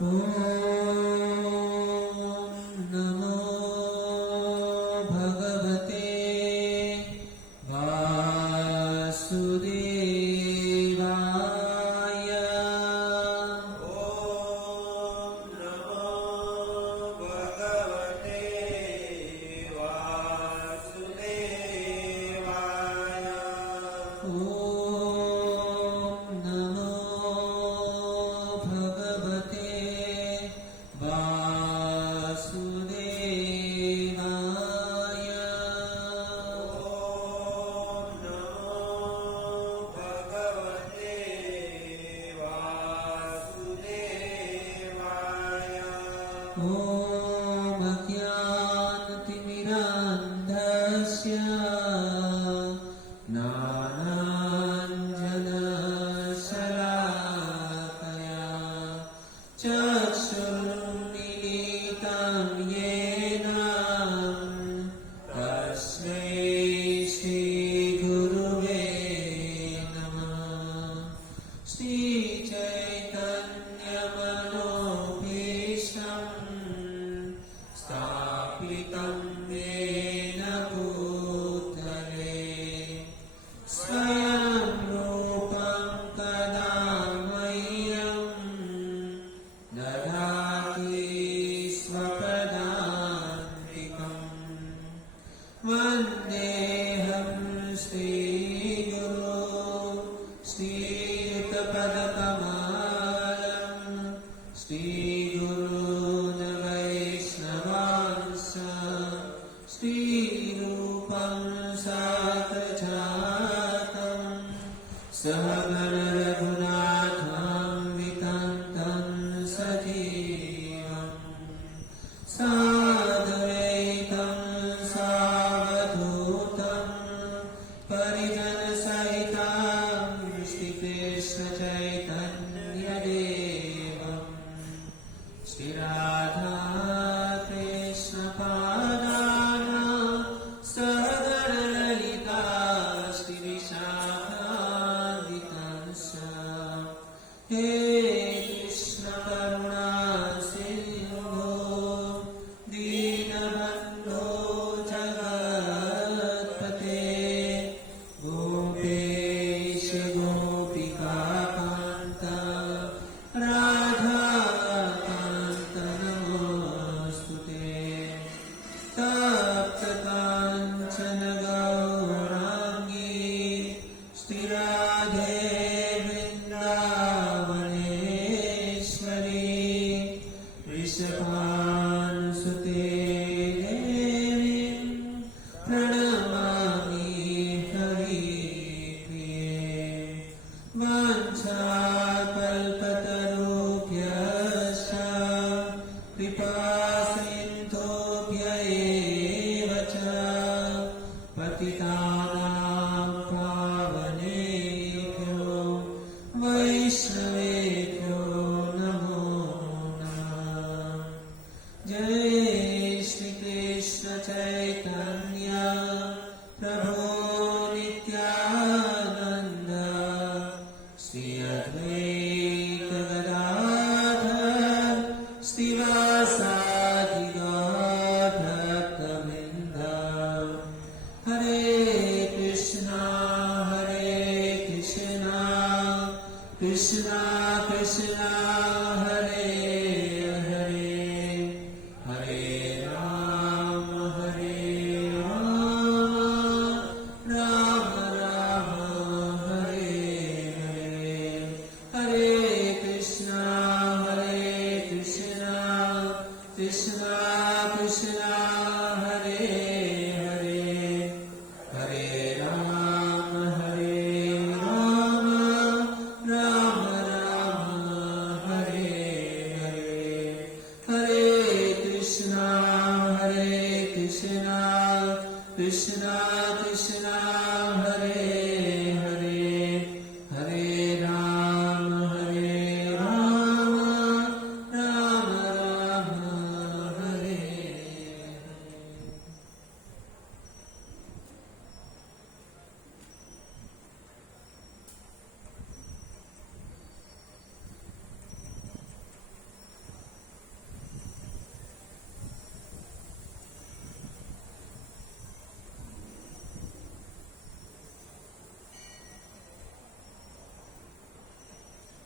Rama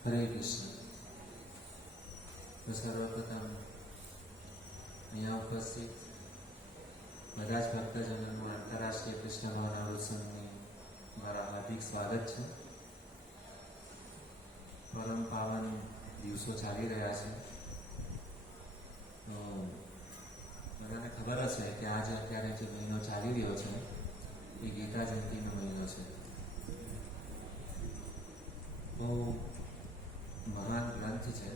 હરે કૃષ્ણ. તો સર્વપ્રથમ અહીંયા ઉપસ્થિત બધા જ ભક્તજનોનું આંતરરાષ્ટ્રીય કૃષ્ણ મહારાજ સંઘની મારા હાર્દિક સ્વાગત છે. પરમ પાવન દિવસો ચાલી રહ્યા છે. તો બધાને ખબર હશે કે આજે અત્યારે જે મહિનો ચાલી રહ્યો છે એ ગીતા જયંતિનો મહિનો છે. બહુ મહાન ગ્રંથ છે.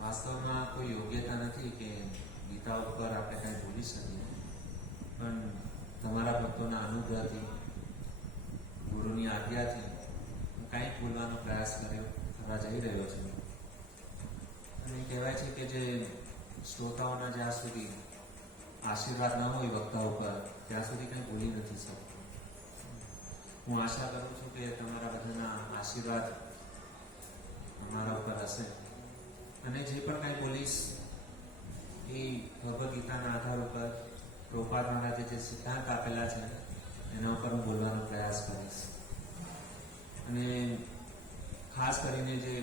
વાસ્તવમાં કોઈ યોગ્યતા નથી કે ગીતા ઉપર આપણે કાંઈ બોલી શકીએ, પણ તમારા ભક્તોના અનુગ્રહથી, ગુરુની આજ્ઞાથી કંઈક બોલવાનો પ્રયાસ કરવા જઈ રહ્યો છું. અને કહેવાય છે કે જે શ્રોતાઓના જ્યાં સુધી આશીર્વાદ ન હોય વક્તા ઉપર, ત્યાં સુધી કંઈ બોલી નથી શકતો. હું આશા કરું છું કે તમારા બધાના આશીર્વાદ અમારા ઉપર હશે, અને જે પણ કાંઈ બોલીશ એ ભગવદ્ ગીતાના આધાર ઉપર પ્રભુપાદ મહારાજે જે સિદ્ધાંત આપેલા છે એના ઉપર હું બોલવાનો પ્રયાસ કરીશ. અને ખાસ કરીને જે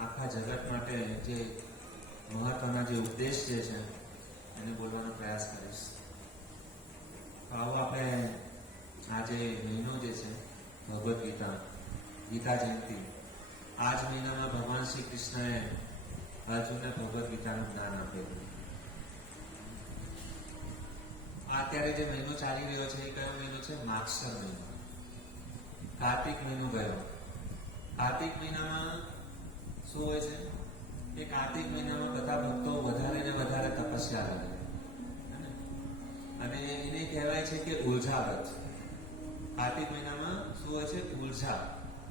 આખા જગત માટે જે મહત્વના જે ઉપદેશ જે છે એને બોલવાનો પ્રયાસ કરીશ. તો આવો આપણે આજે મહિનો જે છે ભગવદ્ ગીતા, ગીતા જયંતિ, આ જ મહિનામાં ભગવાન શ્રી કૃષ્ણએ અર્જુનને ભગવદ્ ગીતાનું જ્ઞાન આપેલું. અત્યારે જે મહિનો ચાલી રહ્યો છે એ કયો મહિનો છે? માગશર મહિનો. કાર્તિક મહિનો ગયો. કાર્તિક મહિનામાં શું હોય છે કે કાર્તિક મહિનામાં બધા ભક્તો વધારે ને વધારે તપસ્યા કરે, અને એને કહેવાય છે કે ઉર્જા વ્રત. કાર્તિક મહિનામાં શું હોય છે? ઉર્જા.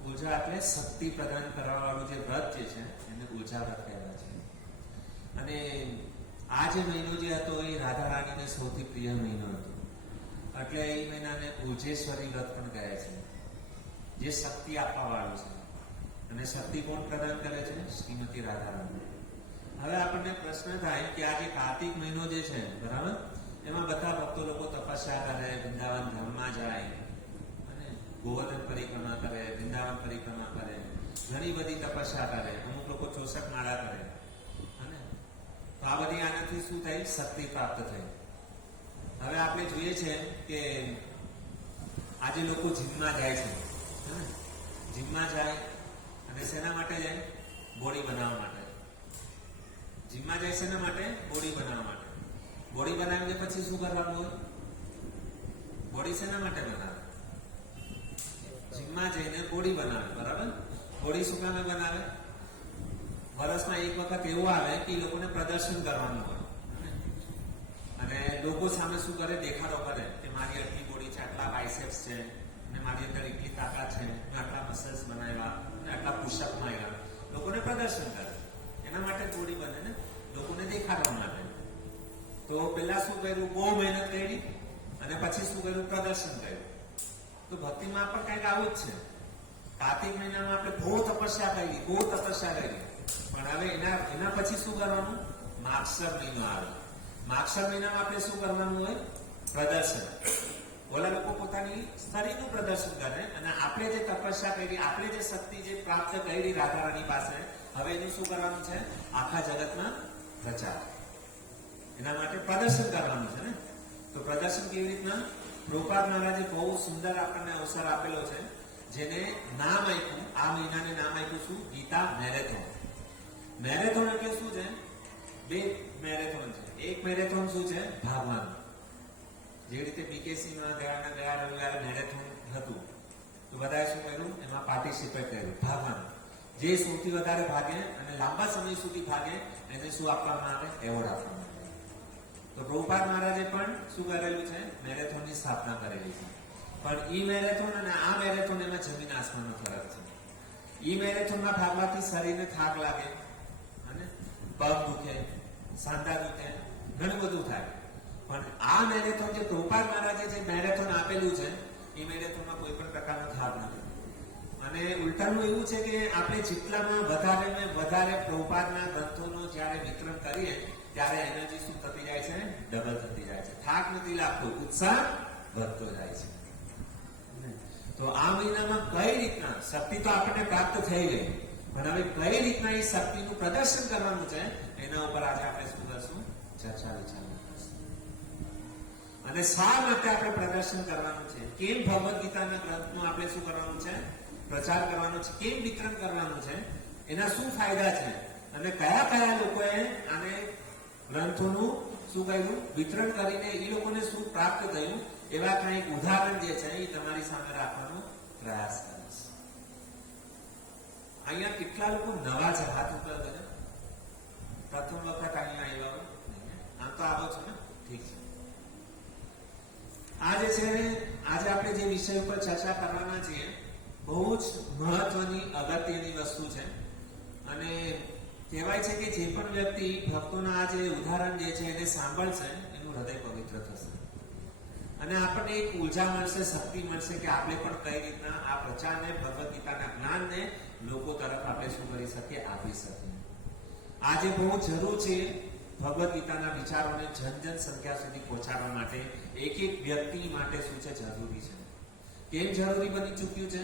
ઉર્જા એટલે શક્તિ પ્રદાન કરવા વાળું જે વ્રત જે છે એને ઉર્જા વ્રત કહેવાય છે. અને આ જે મહિનો જે હતો એ રાધા રાણીને સૌથી પ્રિય મહિનો હતો, એટલે એ મહિનાને ઉર્જેશ્વરી વ્રત પણ કહે છે, જે શક્તિ આપવા વાળું છે. અને શક્તિ કોણ પ્રદાન કરે છે? શ્રીમતી રાધા રાણી. હવે આપણને પ્રશ્ન થાય કે આ જે કાર્તિક મહિનો જે છે, બરાબર, એમાં બધા ભક્તો લોકો તપસ્યા કરે, વૃંદાવન ધામમાં જાય, અને ગોવર્ધન પરિક્રમા કરે, વૃંદાવન પરિક્રમા કરે, ઘણી બધી તપસ્યા કરે, અમુક લોકો 64 માળા કરે. તો આ બધી આનાથી શું થઈ? શક્તિ પ્રાપ્ત થઈ. હવે આપણે જોઈએ છે કે આજે લોકો જીમમાં જાય છે. જીમમાં જાય અને શેના માટે જાય? બોડી બનાવવા માટે. જીમમાં જાય શેના માટે? બોડી બનાવવા માટે. બોડી બનાવીને પછી શું કરવાનું હોય? બોડી શેના માટે બનાવે? જીમમાં જઈને બોડી બનાવે, બરાબર. બોડી શું કામે બનાવે? વર્ષમાં એક વખત એવું આવે કે લોકોને પ્રદર્શન કરવાનું હોય, અને લોકો સામે શું કરે? દેખાડો કરે કે મારી આટલી બોડી છે, આટલા બાયસેપ્સ છે, અને મારી અંદર એટલી તાકાત છે, મેં આટલા મસલ્સ બનાવ્યા, અને આટલા પુશઅપ માર્યા. લોકોને પ્રદર્શન કરે, એના માટે બોડી બને ને, લોકોને દેખાડવા માટે. તો પેલા શું કર્યું? બહુ મહેનત કરી, અને પછી શું કર્યું? પ્રદર્શન કર્યું. તો ભક્તિમાં પણ કંઈક આવું જ છે. કાર્તિક મહિનામાં આપણે બહુ તપસ્યા કરી, પણ હવે એના પછી શું કરવાનું? માગશર મહિનો આવે. માગશર મહિનામાં આપણે શું કરવાનું હોય? પ્રદર્શન. ઓલા લોકો પોતાની શરીરનું પ્રદર્શન કરે, અને આપણે જે તપસ્યા કરી, આપણે જે શક્તિ જે પ્રાપ્ત કરી રાધા રાણી પાસે, હવે એનું શું કરવાનું છે? આખા જગતમાં પ્રચાર. એના માટે પ્રદર્શન કરવાનું છે ને. તો પ્રદર્શન કેવી રીતના? પ્રભુપાદ મહારાજે બહુ સુંદર આપણને અવસર આપેલો છે, જેને નામ આપ્યું, આ મહિનાને નામ આપ્યું શું? ગીતા મેરેથોન. મેરેથોન એટલે શું છે? બે મેરેથોન છે. એક મેરેથોન શું છે? ભાગવાનું. જે રીતે બીકેસીમાં ગયા રવિવારે મેરેથોન હતું, તો બધાએ શું કર્યું? એમાં પાર્ટિસિપેટ કર્યું, ભાગવાનું. જે સૌથી વધારે ભાગે અને લાંબા સમય સુધી ભાગે એને શું આપવામાં આવે? એવોર્ડ આપવામાં આવે. તો પ્રભુપાદ મહારાજે પણ શું કરેલું છે? મેરેથોનની સ્થાપના કરેલી છે. પણ ઈ મેરેથોન અને આ મેરેથોન એમાં જમીન આસમાનનો ફરક છે. ઈ મેરેથોનમાં ભાગવાથી શરીરને થાક લાગે, અને પગ દુખે, સાંધા દુખે, ઘણું બધું થાય. પણ આ મેરેથોન જે પ્રભુપાદ મહારાજે જે મેરેથોન આપેલું છે, એ મેરેથોનમાં કોઈ પણ પ્રકારનો થાક નથી. અને ઉલટાનું એવું છે કે આપણે જેટલામાં વધારે ને વધારે પ્રભુપાદના ગ્રંથોનો જ્યારે વિતરણ કરીએ, ત્યારે એનર્જી શું થતી જાય છે? ડબલ થતી જાય છે. થાક નથી લાગતો, ઉત્સાહ વધતો જાય છે. તો આ મહિનામાં કઈ રીતના શક્તિ તો આપણને પ્રાપ્ત થઈ ગઈ, પણ હવે કઈ રીતના એ શક્તિનું પ્રદર્શન કરવાનું છે એના ઉપર આજે આપણે શું કરશું? ચર્ચા વિચારણા કરશું. અને શા માટે આપણે પ્રદર્શન કરવાનું છે, કેમ ભગવદ ગીતાના ગ્રંથનું આપણે શું કરવાનું છે? પ્રચાર કરવાનો છે, કેમ વિતરણ કરવાનું છે, એના શું ફાયદા છે, અને કયા કયા લોકોએ આને ગ્રંથોનું શું કહ્યું વિતરણ કરીને એ લોકોને શું પ્રાપ્ત થયું, એવા કંઈક ઉદાહરણ જે છે એ તમારી સામે રાખવાનો પ્રયાસ કરીશ. અહીંયા કેટલા લોકો નવા છે? હાથ ઉપર કરે. પ્રથમ વખત અહીંયા આવ્યા આમ તો આવો છો ને? ઠીક છે. આજે છે આજે આપણે જે વિષય ઉપર ચર્ચા કરવાના છીએ બહુ જ મહત્વની અગત્યની વસ્તુ છે. અને કહેવાય છે કે જે પણ વ્યક્તિ ભક્તોના આ જે ઉદાહરણ જે છે એને સાંભળશે એનું હૃદય પવિત્ર થશે અને આપણને એક ઉર્જા મળશે, શક્તિ મળશે કે આપણે પણ કઈ રીતના આ પ્રચારને, ભગવદ ગીતાના જ્ઞાનને લોકો તરફ આપણે શું કરી શકીએ? આપી શકીએ. આજે બહુ જરૂર છે ભગવદ ગીતાના વિચારોને જન જન સંખ્યા સુધી પહોંચાડવા માટે. એક એક વ્યક્તિ માટે શું છે? જરૂરી છે. કેમ જરૂરી બની ચૂક્યું છે?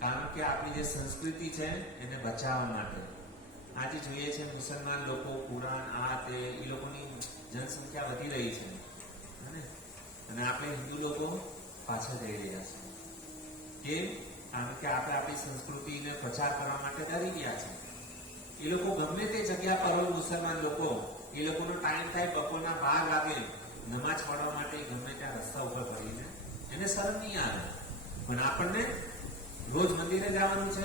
કારણ કે આપણી જે સંસ્કૃતિ છે એને બચાવવા માટે. આજે જોઈએ છે મુસલમાન લોકો કુરાન આ તે એ લોકોની જનસંખ્યા વધી રહી છે અને આપણે હિન્દુ લોકો પાછળ જઈ રહ્યા છે. કેમ? કારણ કે આપણે આપણી સંસ્કૃતિને પ્રચાર કરવા માટે ડરી ગયા છે. એ લોકો ગમે તે જગ્યા પર હોય, મુસલમાન લોકો, એ લોકોનો ટાઈમ થાય બપોરના 12 વાગે નમાજ પઢવા માટે ગમે ત્યાં રસ્તા ઉપર પડીને એને શરમ નહીં આવે. પણ આપણને રોજ મંદિરે જવાનું છે,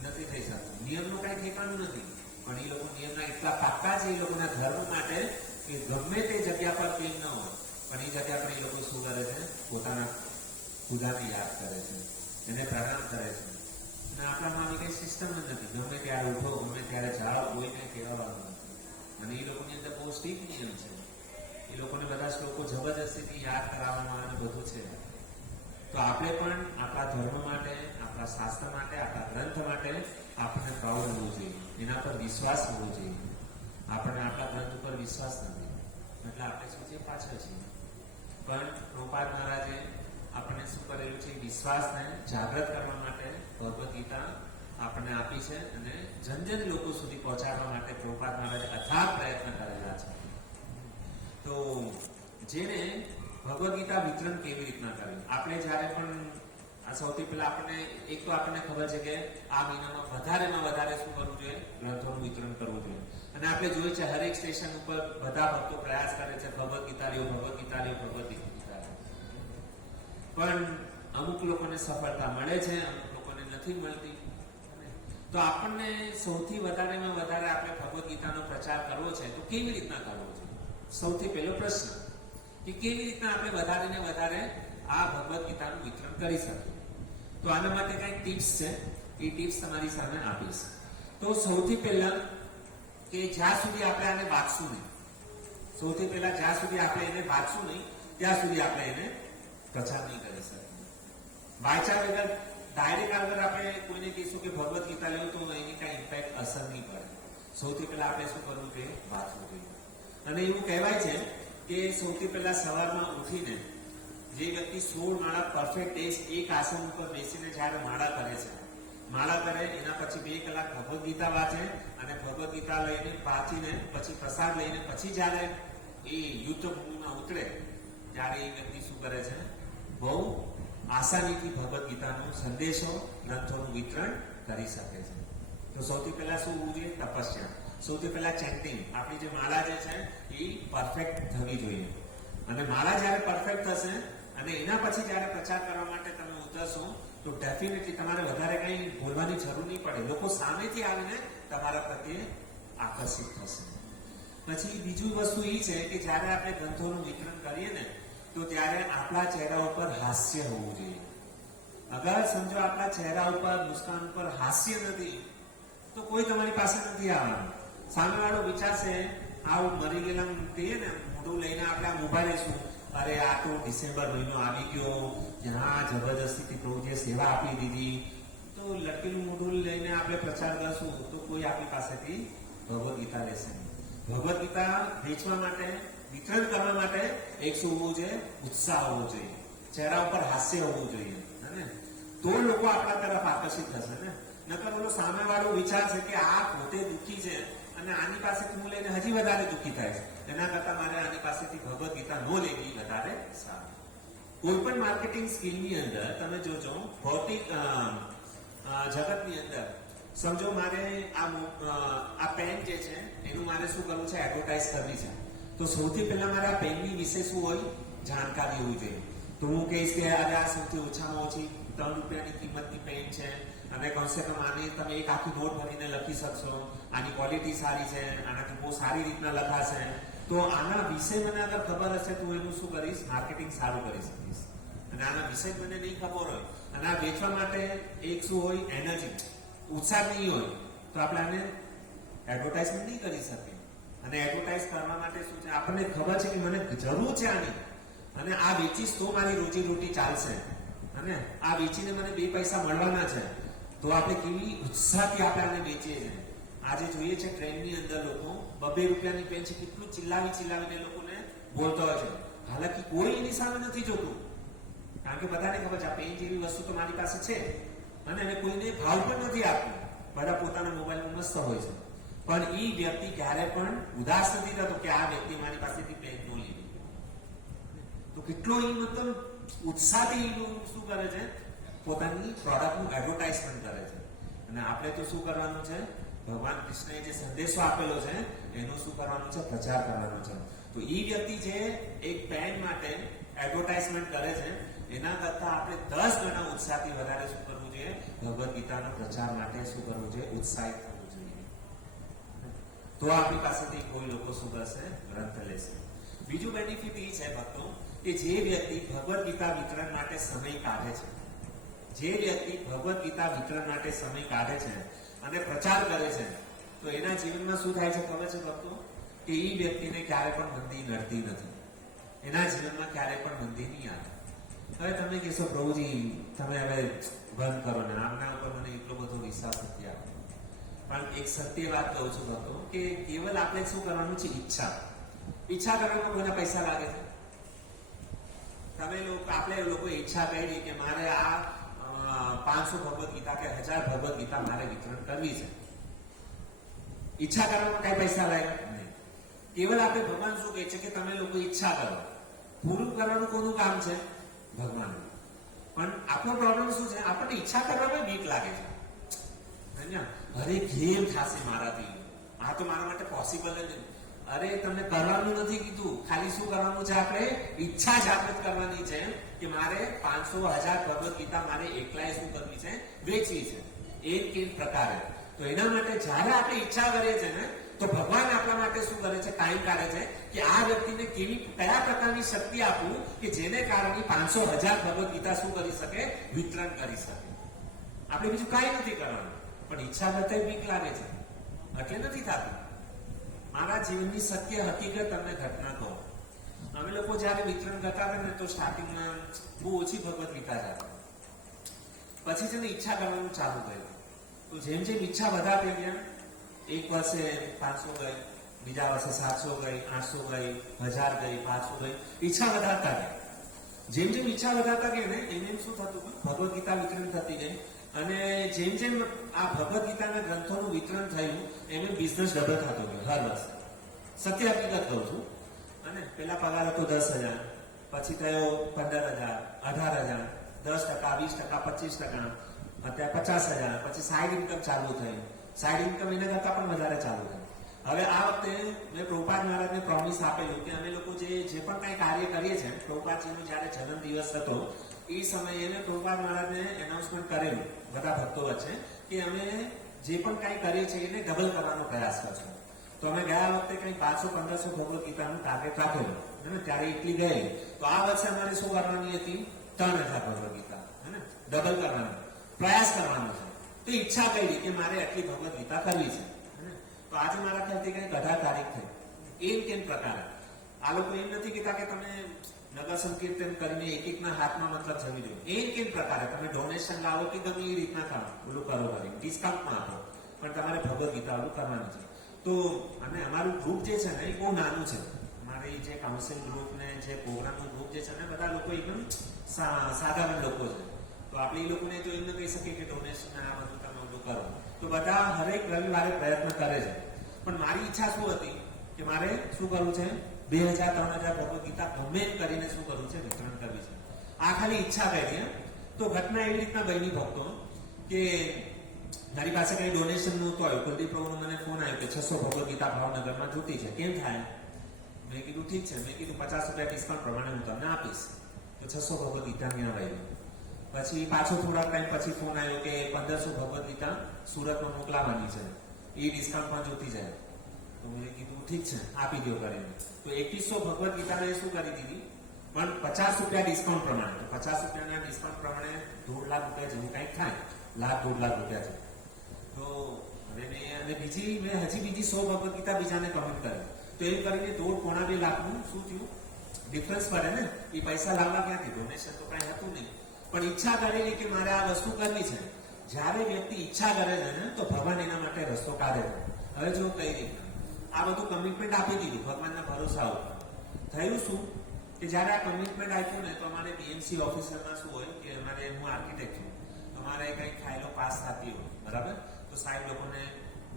નથી થઈ શકતું. નિયમનું કઈ ઠેકાણું નથી, પણ એ લોકો નિયમના એટલા પાક્કા છે એ લોકોના ધર્મ માટે કે ગમે તે જગ્યા પર કેમ ન હોય પણ એ જગ્યા પર એ લોકો શું કરે છે? પોતાના ખુદાને યાદ કરે છે, એને પ્રણામ કરે છે. અને આપણામાં આવી કઈ સિસ્ટમ જ નથી. ગમે ત્યારે ઉઠો, ગમે ત્યારે જાઓ, કોઈને કહેવાનું નથી. અને એ લોકોની અંદર બહુ સ્ટ્રીક્ટ નિયમ છે. એ લોકોને બધા શ્લોકો જબરદસ્તીથી યાદ કરાવવામાં આવે બધું છે. તો આપણે પણ આપણા ધર્મ માટે, આપણા શાસ્ત્ર માટે, આપણા ગ્રંથ માટે આપણને પ્રાઉડ હોવું જોઈએ, એના પર વિશ્વાસ હોવો જોઈએ. આપણને આપણા ગ્રંથ ઉપર વિશ્વાસ નથી એટલે આપણે શું છે? પાછળ છીએ. પણ પ્રભુપાદ મહારાજે આપણને શું કરેલું છે? વિશ્વાસને જાગૃત કરવા માટે ભગવદ ગીતા આપણને આપી છે અને જન જન લોકો સુધી પહોંચાડવા માટે પ્રભુપાદ મહારાજે અથાગ પ્રયત્ન કરેલા છે. તો જેને ભગવદ ગીતા વિતરણ કેવી રીતના કર્યું? આપણે જ્યારે પણ સૌથી પહેલા આપણને ખબર છે કે આ મહિનામાં વધારેમાં વધારે શું કરવું જોઈએ? ગ્રંથોનું વિતરણ કરવું જોઈએ. અને આપણે જોઈએ છે હરેક સ્ટેશન ઉપર બધા ભક્તો પ્રયાસ કરે છે ભગવદ ગીતા લ્યો, ભગવદ ગીતા લ્યો, ભગવદ ગીતા લ્યો. પણ અમુક લોકોને સફળતા મળે છે, અમુક લોકોને નથી મળતી. તો આપણને સૌથી વધારેમાં વધારે આપણે ભગવદ ગીતાનો પ્રચાર કરવો છે તો કેવી રીતના કરવો છે? સૌથી પહેલો પ્રશ્ન કે કેવી રીતના આપણે વધારે ને વધારે આ ભગવદ ગીતાનું વિતરણ કરી શકીએ. તો આના માટે કઈ ટિપ્સ છે, એ ટિપ્સ તમારી સામે આપીશ. તો સૌથી પહેલા કે જ્યાં સુધી આપણે આને વાંચશું નહીં, સૌથી પહેલા જ્યાં સુધી આપણે એને વાંચશું નહીં ત્યાં સુધી આપણે એને પ્રચાર નહીં કરી શકીએ. વાંચ્યા વગર ડાયરેક્ટ આગળ આપણે કોઈને કહીશું કે ભગવદ ગીતા લેવું તો એની કઈ ઇમ્પેક્ટ અસર નહીં પડે. સૌથી પહેલા આપણે શું કરવું જોઈએ? વાંચવું જોઈએ. અને એવું કહેવાય છે કે સૌથી પહેલા સવારમાં ઉઠીને જે વ્યક્તિ 16 માળા પરફેક્ટ એક આસન ઉપર બેસીને જ્યારે માળા કરે છે, માળા કરે એના પછી 2 કલાક ભગવદ ગીતા વાંચે અને ભગવદ ગીતા લઈને વાંચીને પછી પ્રસાદ લઈને પછી જ્યારે એ યુદ્ધ ભૂમિમાં ઉતરે ત્યારે એ વ્યક્તિ શું કરે છે? બહુ આસાનીથી ભગવદ ગીતાનો સંદેશો, ગ્રંથોનું વિતરણ કરી શકે છે. તો સૌથી પહેલા શું હોવું જોઈએ? તપસ્યા. સૌથી પહેલા ચેન્ટિંગ. આપણી જે માળા જે છે એ પરફેક્ટ થવી જોઈએ. અને માળા જ્યારે પરફેક્ટ થશે અને એના પછી જ્યારે પ્રચાર કરવા માટે તમે ઉતરશો તો ડેફિનેટલી તમારે વધારે કંઈ બોલવાની જરૂર નહીં પડે. લોકો સામેથી આવીને તમારા પ્રત્યે આકર્ષિત થશે. પછી બીજું વસ્તુ એ છે કે જ્યારે આપણે ગ્રંથોનું વિતરણ કરીએ ને તો ત્યારે આપણા ચહેરા ઉપર હાસ્ય હોવું જોઈએ. અગર સમજો આપણા ચહેરા ઉપર, મુસ્કાન ઉપર હાસ્ય નથી તો કોઈ તમારી પાસે નથી આવવાનું. સામેવાળો વિચારશે આવું મરી ગયેલા કહીએ ને મોઢું લઈને આપણે આમ ઉભા રહીશું, અરે આ તો ડિસેમ્બર મહિનો આવી ગયો, જ્યાં જબરદસ્તીથી પ્રભુજીએ સેવા આપી દીધી, તો લટકેલું મોઢું લઈને આપણે પ્રચાર કરશું તો કોઈ આપણી પાસેથી ભગવદ ગીતા લેશે નહીં. ભગવદ ગીતા વેચવા માટે, વિતરણ કરવા માટે એક શું હોવું જોઈએ? ઉત્સાહ હોવો જોઈએ, ચહેરા ઉપર હાસ્ય હોવું જોઈએ. તો લોકો આપણા તરફ આકર્ષિત થશે ને. નકર ઓલો સામેવાળો વિચારશે કે આ પોતે દુઃખી છે અને આની પાસેથી હું લઈને હજી વધારે દુઃખી થાય છે, એના કરતા મારે આની પાસેથી ભગવદ ગીતા ન લેવી વધારે સારું. કોઈ પણ માર્કેટિંગ સ્કિલની અંદર તમે જોજો, ભૌતિક જગતની અંદર સમજો મારે આ પેન જે છે એનું મારે શું કરવું છે, એડવર્ટાઇઝ કરવી છે, તો સૌથી પહેલા મારે આ પેનની વિશે શું હોય, જાણકારી હોવી જોઈએ. તો હું કહીશ કે આજે આ સૌથી ઓછામાં ઓછી 3 રૂપિયાની કિંમતની પેન છે અને કમસે કમ આની તમે એક આખી નોટ ભરીને લખી શકશો, આની ક્વોલિટી સારી છે, આનાથી બહુ સારી રીતના લખાશે. તો આના વિશે મને અગર ખબર હશે તો એનું શું કરીશ, માર્કેટિંગ સારું કરી શકીશ. અને આના વિશે મને નહીં ખબર હોય અને આ વેચવા માટે એક શું હોય, એનર્જી, ઉત્સાહ નહીં હોય, તો આપણે આને એડવર્ટાઇઝમેન્ટ નહીં કરી શકીએ. અને એડવર્ટાઇઝ કરવા માટે શું છે, આપણને ખબર છે કે મને જરૂર છે આની અને આ વેચીશ તો મારી રોજી રોટી ચાલશે અને આ વેચીને મને 2 પૈસા મળવાના છે, તો આપણે કેવી ઉત્સાહથી આપણે આને વેચીએ છીએ. આજે જોઈએ છે ટ્રેનની અંદર લોકો 2 રૂપિયાની પેન છે, કેટલું ચિલ્લાવીને લોકોને બોલતો હોય છે. હાલાકી કોઈ એની સામે નથી જોતું, કારણ કે બધાને ખબર છે આ પેન જેવી વસ્તુ તો મારી પાસે છે અને એને કોઈને ભાવ પણ નથી આપવું. બધા પોતાના મોબાઈલમાં મસ્ત હોય છે, પણ એ વ્યક્તિ ક્યારે પણ ઉદાસ નથી થતો કે આ વ્યક્તિ મારી પાસેથી પેન ન લીધી. તો કેટલો એ મતલબ ઉત્સાહથી શું કરે છે, પોતાની પ્રોડક્ટનું એડવર્ટાઇઝમેન્ટ કરે છે. અને આપણે તો શું કરવાનું છે, ભગવાન કૃષ્ણએ જે સંદેશો આપેલો છે એનો શું કરવાનું છે, પ્રચાર કરવાનો છે. તો એ વ્યક્તિ જે એક પેન માટે એડવર્ટાઇઝમેન્ટ કરે છે એના કરતા આપણે 10 ગણા ઉત્સાહથી વધારે શું કરવું જોઈએ, ભગવદ ગીતાના પ્રચાર માટે શું કરવું જોઈએ, ઉત્સાહિત થવું જોઈએ. તો આપણી પાસેથી કોઈ લોકો શું કરશે, ગ્રંથ લેશે. બીજું બેનિફિટ એ છે ભક્તો કે જે વ્યક્તિ ભગવદ ગીતા વિતરણ માટે સમય કાઢે છે, જે વ્યક્તિ ભગવદ ગીતા વિતરણ માટે સમય કાઢે છે અને પ્રચાર કરે છે, તો એના જીવનમાં શું થાય છે ખબર છે ભક્તો, કે એ વ્યક્તિને ક્યારે પણ મંદી નડતી નથી, એના જીવનમાં ક્યારે પણ મંદી નહીં આવે. હવે તમે કહેશો પ્રભુજી તમે હવે બંધ કરો ને, આમના ઉપર મને એટલો બધો વિશ્વાસ નથી આવતો. પણ એક સત્ય વાત કહું છું ભક્તો કે કેવલ આપણે શું કરવાનું છે, ઈચ્છા કરવામાં કોઈને પૈસા લાગે છે. આપણે લોકો ઈચ્છા કરી કે મારે આ 500 ભગવદ ગીતા કે 1000 ભગવદ ગીતા મારે વિતરણ કરવી છે, ઈચ્છા કરવામાં કઈ પૈસા લાગે નહીં. કેવલ આપણે ભગવાન શું કહે છે કે તમે લોકો ઈચ્છા કરો, પૂરું કરવાનું કોનું કામ છે, ભગવાન. પણ આપણો પ્રોબ્લેમ શું છે, આપણને ઈચ્છા કરવામાં બીક લાગે છે. અરે કેમ થશે મારાથી, આ તો મારા માટે પોસિબલ જ નહીં. અરે તમને કરવાનું નથી કીધું, ખાલી શું કરવાનું છે, આપણે ઈચ્છા જાગૃત કરવાની છે કે મારે 500 1000 ભગવદ ગીતા મારે એકલાએ શું કરવી છે, વેચવી છે, એક પ્રકારે. તો એના માટે જ્યારે આપણે ઈચ્છા કરીએ છીએ ને તો ભગવાન આપણા માટે શું કરે છે, ટાઈમ કાઢે છે કે આ વ્યક્તિને કયા પ્રકારની શક્તિ આપવું કે જેને કારણે 500 1000 ભગવદ ગીતા શું કરી શકે, વિતરણ કરી શકે. આપણે બીજું કાંઈ નથી કરવાનું, પણ ઈચ્છા કરતા બીક લાગે છે એટલે નથી થતું. મારા જીવનની સત્ય હકીકત તમને ઘટના કહો. અમે લોકો જયારે વિતરણ કરતા હતા ને તો સ્ટાર્ટિંગમાં બહુ ઓછી ભગવદ ગીતા જ હતી. પછી છે ને ઈચ્છા કરવાનું ચાલુ કર્યું. તો જેમ જેમ ઈચ્છા વધારતી ગયા, એક વર્ષે 500 ગઈ, બીજા વર્ષે 700 ગઈ, 800 ગઈ, 1000 ગઈ, 500 ગઈ, ઈચ્છા વધારતા ગયા. જેમ જેમ ઈચ્છા વધારતા ગયા ને એમ શું થતું, ભગવદ ગીતા વિતરણ થતી ગઈ. અને જેમ જેમ આ ભગવદ ગીતાના ગ્રંથોનું વિતરણ થયું એમ બિઝનેસ ડબલ થતો ગયો હર વર્ષે. સત્ય હકીકત કહું છું. અને પેલા પગાર હતો 10,000, પછી થયો 15,000, 18,000, 10%, 20%, 25%, અત્યારે 50,000, પછી સાઈડ ઇન્કમ ચાલુ થઈ. સાઈડ ઇન્કમ એના કરતા પણ વધારે ચાલુ થઈ. હવે આ વખતે મેં પ્રભુપાદ મહારાજને પ્રોમિસ આપેલું કે અમે લોકો જે પણ કઈ કાર્ય કરીએ છીએ, પ્રભુપાદજીનો જયારે જન્મ દિવસ હતો એ સમયે એને પ્રભુપાદ મહારાજને એનાઉન્સમેન્ટ કરેલું બધા ભક્તો વચ્ચે કે અમે જે પણ કઈ કરીએ છીએ એને ડબલ કરવાનો પ્રયાસ કરશું. તો અમે ગયા વખતે કઈ 500-1500 ભગવદ ગીતાનું ટાર્ગેટ રાખેલું હે, ત્યારે એટલી ગઈ. તો આ વર્ષે અમારે શું કરવાની હતી, 3000 ભગવદ ગીતા હે, ડબલ કરવાનો પ્રયાસ કરવાનો છે. તો ઈચ્છા કરી કે મારે આટલી ભગવદ ગીતા કરવી છે. તો આજે મારા ખ્યાલથી કઈ 18 તારીખ થઈ. કેમ પ્રકારે આ લોકો એમ નથી કહેતા કે તમે નગર સંકીર્તન કરીને એક-એકના હાથમાં મતલબ જમી જોઈએ. કેમ પ્રકારે તમે ડોનેશન લાવો કે ગમે એ રીતના કરો, ઓલું કરો કરી ડિસ્કાઉન્ટમાં આપો, પણ તમારે ભગવદ ગીતા ઓલું કરવાનું છે. તો અને અમારું ગ્રુપ જે છે ને એ બહુ નાનું છે. અમારી જે કાઉન્સિલ ગ્રુપ ને જે પ્રોગ્રામનું ગ્રુપ જે છે ને બધા લોકો એકદમ સાધારણ લોકો છે. તો આપણે એ લોકોને જો એમને કહી શકીએ કે ડોનેશન આ બધું તમે બધું કરો, તો બધા હરેક રવિવારે પ્રયત્ન કરે છે. પણ મારી ઈચ્છા શું હતી કે મારે શું કરવું છે, 2000-3000 ભગવદ ગીતા ગમે એમ કરીને શું કરવું છે, વિતરણ કરવી છે. આ ખાલી ઈચ્છા કરી. તો ઘટના એવી રીતના બની ભક્તો કે મારી પાસે કઈ ડોનેશન નહોતું આવ્યું. કુલદીપ પ્રભુનો મને ફોન આવ્યો કે 600 ભગવદ ગીતા ભાવનગરમાં જોતી છે, કેમ થાય? મેં કીધું ઠીક છે. મેં કીધું 50 રૂપિયા ડિસ્કાઉન્ટ પ્રમાણે હું તમને આપીશ. તો 600 ભગવદ ગીતા ત્યાં આવ્યું. પછી પાછો થોડા ટાઈમ પછી ફોન આવ્યો કે 1500 ભગવદ ગીતા સુરતમાં મોકલાવાની છે, એ ડિસ્કાઉન્ટમાં જોતી જાય. તો મેં કીધું ઠીક છે, આપી દો કરીને. તો 2100 ભગવદ ગીતા મેં શું કરી દીધી, પણ 50 રૂપિયા ડિસ્કાઉન્ટ પ્રમાણે. તો 50 રૂપિયાના ડિસ્કાઉન્ટ પ્રમાણે 1.5 લાખ રૂપિયા જેવું કંઈક થાય, 1.5 લાખ રૂપિયા છે. તો હવે મેં હજી બીજી 100 ભગવદ ગીતા બીજાને કમિટ કરી. તો એમ કરીને 1.5-2 લાખનું શું થયું, ડિફરન્સ પડે ને. એ પૈસા લાવવા ક્યાંથી, ડોનેશન તો કઈ હતું નહીં. પણ ઈચ્છા કરેલી કે મારે આ વસ્તુ કરવી છે. જ્યારે વ્યક્તિ ઈચ્છા કરે છે ને, તો ભગવાન એના માટે રસ્તો કાઢે છે. હવે જો કઈ રીતના આ બધું કમિટમેન્ટ આપી દીધું ભગવાનના ભરોસા ઉપર. થયું શું કે જ્યારે આ કમિટમેન્ટ આપ્યું ને, તો અમારે બીએમસી ઓફિસરમાં શું હોય કે અમારે, હું આર્કિટેક્ટ છું, અમારે કંઈક ફાઇલો પાસ થતી હોય, બરાબર. તો સાહેબ લોકોને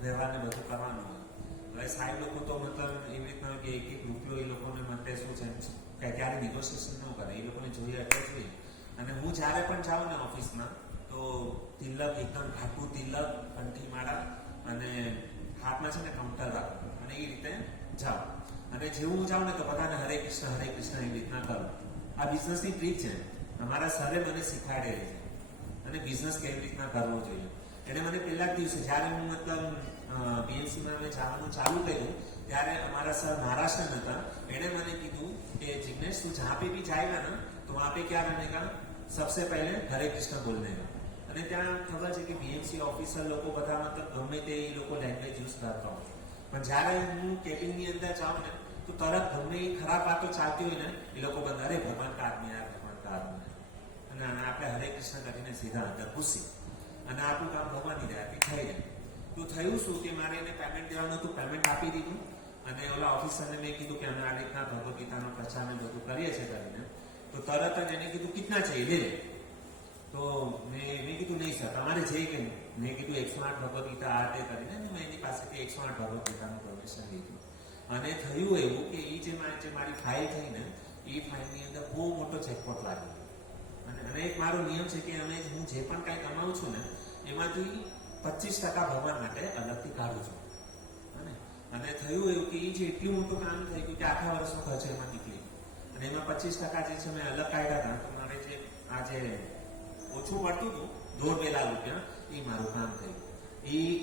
વ્યવહારને બધું કરવાનું હોય. હવે સાહેબ લોકો તો મતલબ એવી રીતના કે એક રૂપિયો એ લોકોને માટે શું છે કે ક્યારે નેગોશિએશન ન કરે, એ લોકોને જોઈએ એટલે જોઈએ. અને હું જ્યારે પણ જાઉં ને ઓફિસમાં, તો તિલક, એકદમ ઘાટું તિલક, કંઠી માળા અને હાથમાં છે ને કાઉન્ટર રાખું અને એ રીતે જાઉં. અને જેવું હું જાઉં ને, તો બધાને હરે કૃષ્ણ એવી રીતના કરું. આ બિઝનેસની ટ્રીક છે, અમારા સરે મને શીખવાડેલી છે. અને બિઝનેસ કેવી રીતના કરવો જોઈએ. એને મને પહેલા જ દિવસે જ્યારે હું મતલબ બીએમસીમાં મેં જવાનું ચાલુ કર્યું, ત્યારે અમારા સર મહારાષ્ટ્ર હતા. એણે મને કીધું કે જિગ્નેશ, તું જहाँ पे भी जाएगा ना, तो वहाँ पे क्या रहने का, सबसे पहले हरे कृष्ण बोलने का. અને ત્યાં ખબર છે કે બીએમસી ઓફિસર લોકો બધા મતલબ ગમે તે એ લોકો લેંગ્વેજ યુઝ કરતા હોય. પણ જ્યારે હું કેબિનની અંદર જાઉં ને, તો તરત ગમે એ ખરાબ વાતો ચાલતી હોય ને, એ લોકો બધા અરે ભગવાન કા આદમી, ભગવાન કા આદમી. અને આપણે હરે કૃષ્ણ કરીને સીધા અંદર ઘૂસી અને આપણું કામ ભગવાનની દયાથી થઈ જાય. તો થયું શું કે મારે એને પેમેન્ટ દેવાનું હતું, પેમેન્ટ આપી દીધું. અને ઓલા ઓફિસરને મેં કીધું કે અમે આ રીતના ભગવદ ગીતાનો પ્રચાર ને બધું કરીએ છીએ કરીને. તો તરત જ એને કીધું કિતના છે લે. તો મેં કીધું નહીં સર, તમારે છે કે? મેં કીધું 108 ભગવદ ગીતા આ તે કરીને મેં એની પાસેથી 108 ભગવદ ગીતાનું ડોનેશન લીધું. અને થયું એવું કે એ જે મારી ફાઇલ થઈ ને, એ ફાઇલની અંદર બહુ મોટો જેકપોટ લાગ્યો. અને એક મારો નિયમ છે કે હું જે પણ કાંઈ કમાઉં છું ને, એમાંથી 25% ભગવાન માટે અલગથી કાઢું છું. અને થયું એવું કે એ જે એટલું મોટું કામ થઈ ગયું કે આખા વર્ષનો ખર્ચો એમાં નીકળી ગયો. અને એમાં 25% જે છે મેં અલગ કાઢ્યા હતા. તો મારે જે આ જે ઓછું પડતું હતું 1.5-2 લાખ રૂપિયા, એ મારું કામ થઈ ગયું.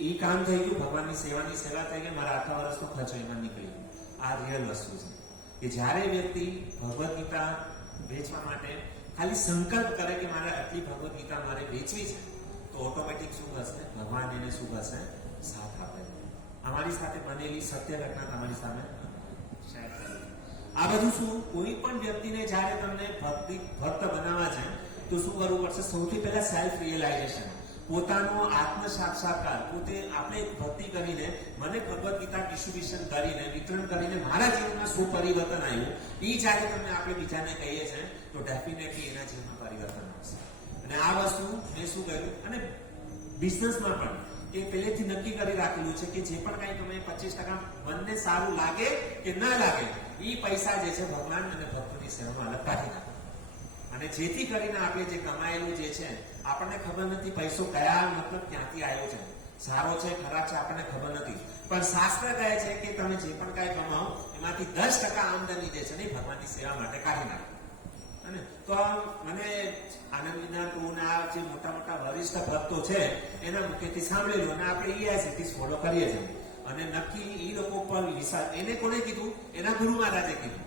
એ કામ થઈ ગયું, ભગવાનની સેવા થઈ ગઈ, મારા આખા વર્ષનો ખર્ચો એમાં નીકળી ગયો. આ રિયલ વસ્તુ છે કે જ્યારે વ્યક્તિ ભગવદ ગીતા વેચવા માટે ખાલી સંકલ્પ કરે કે મારે આટલી ભગવદ ગીતા મારે વેચવી છે, તો ઓટોમેટિક શું થશે, ભગવાન એને શું થશે, સાથ આપે. અમારી સાથે બનેલી સત્ય ઘટના તમારી સામે શેર કરી. આ બધું શું, કોઈ પણ વ્યક્તિને જ્યારે તમને ભક્ત બનાવવા છે, તો શું કરવું પડશે? સૌથી પહેલા સેલ્ફ રિયલાઇઝેશન, પોતાનો આત્મ સાક્ષાત્કાર. પોતે આપણે ભક્તિ કરીને, મને ભગવદ ગીતા ડિસ્ટ્રીબ્યુશન કરીને, વિતરણ કરીને મારા જીવનમાં શું પરિવર્તન આવ્યું, એ જ્યારે તમને આપણે બીજાને કહીએ છીએ, તો ડેફિનેટલી એના જીવનમાં પરિવર્તન આવશે. અને આ વસ્તુ મેં શું કર્યું, અને બિઝનેસમાં પણ એ પહેલેથી નક્કી કરી રાખેલું છે કે જે પણ કાંઈ તમે 25% મનને સારું લાગે કે ના લાગે, એ પૈસા જે છે ભગવાન અને ભક્તોની સેવામાં અલગ કાઢી નાખે. અને જેથી કરીને આપણે જે કમાયેલું જે છે, આપણને ખબર નથી પૈસો કયા મતલબ ક્યાંથી આવ્યો છે, સારો છે ખરાબ છે આપણને ખબર નથી. પણ શાસ્ત્ર કહે છે કે તમે જે પણ કાંઈ કમાઓ, એમાંથી 10% આમદની જે છે ને ભગવાનની સેવા માટે કાઢી નાખો. અને તો મને આનંદ વિદ્યાપુરના જે મોટા મોટા વરિષ્ઠ ભક્તો છે, એના મુખેથી સાંભળેલું અને આપણે EICTs ફોલો કરીએ છીએ. અને નક્કી એ લોકો પર વિશ્વાસ. એને કોને કીધું? એના ગુરુ મહારાજે કીધું,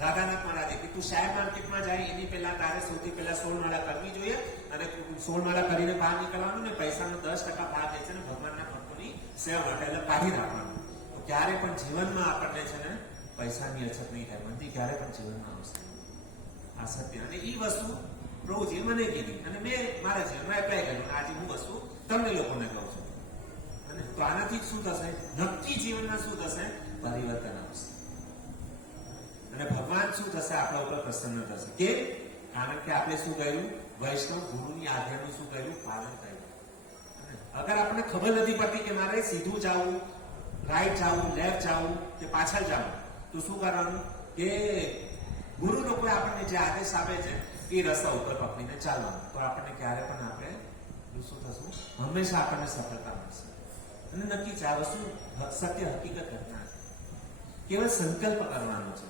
રાધાનાથ મહારાજે કે તું શેર માર્કેટમાં જાય એની પહેલા તારે સૌથી પહેલા 16 માળા કરવી જોઈએ. અને 16 માળા કરીને બહાર નીકળવાનું ને પૈસાનો 10% ભાગ જે છે ને ભગવાનના ભક્તોની સેવા માટે એટલે કાઢી રાખવાનું. તો ક્યારે પણ જીવનમાં આપણને છે ને પૈસાની અછત નહીં થાય, મંદી ક્યારે પણ જીવનમાં આવશે. આ સત્ય. અને એ વસ્તુ પ્રભુજીએ મને કીધી અને મેં મારા જીવનમાં એપ્લાય કર્યું. આજે હું વસ્તુ તમને લોકોને કહું છું. અને તો આનાથી શું થશે? નક્કી જીવનમાં શું થશે? પરિવર્તન આવશે. અને ભગવાન શું થશે? આપણા ઉપર પ્રસન્ન થશે. કે કારણ કે આપણે શું કહ્યું? વૈષ્ણવ ગુરુની આજ્ઞાનું શું કર્યું? પાલન કર્યું. અગર આપણને ખબર નથી પડતી કે મારે સીધું જવું, રાઈટ જવું, લેફ્ટ જવું કે પાછળ જવું, તો શું કરવાનું કે ગુરુ લોકોએ આપણને જે આદેશ આપે છે એ રસ્તા ઉપર પકડીને ચાલવાનું. તો આપણને ક્યારે પણ આપણે શું થશું? હંમેશા આપણને સફળતા મળશે. અને નક્કી છે આ વસ્તુ સત્ય હકીકત ઘટના છે. કેવળ સંકલ્પ કરવાનો છે.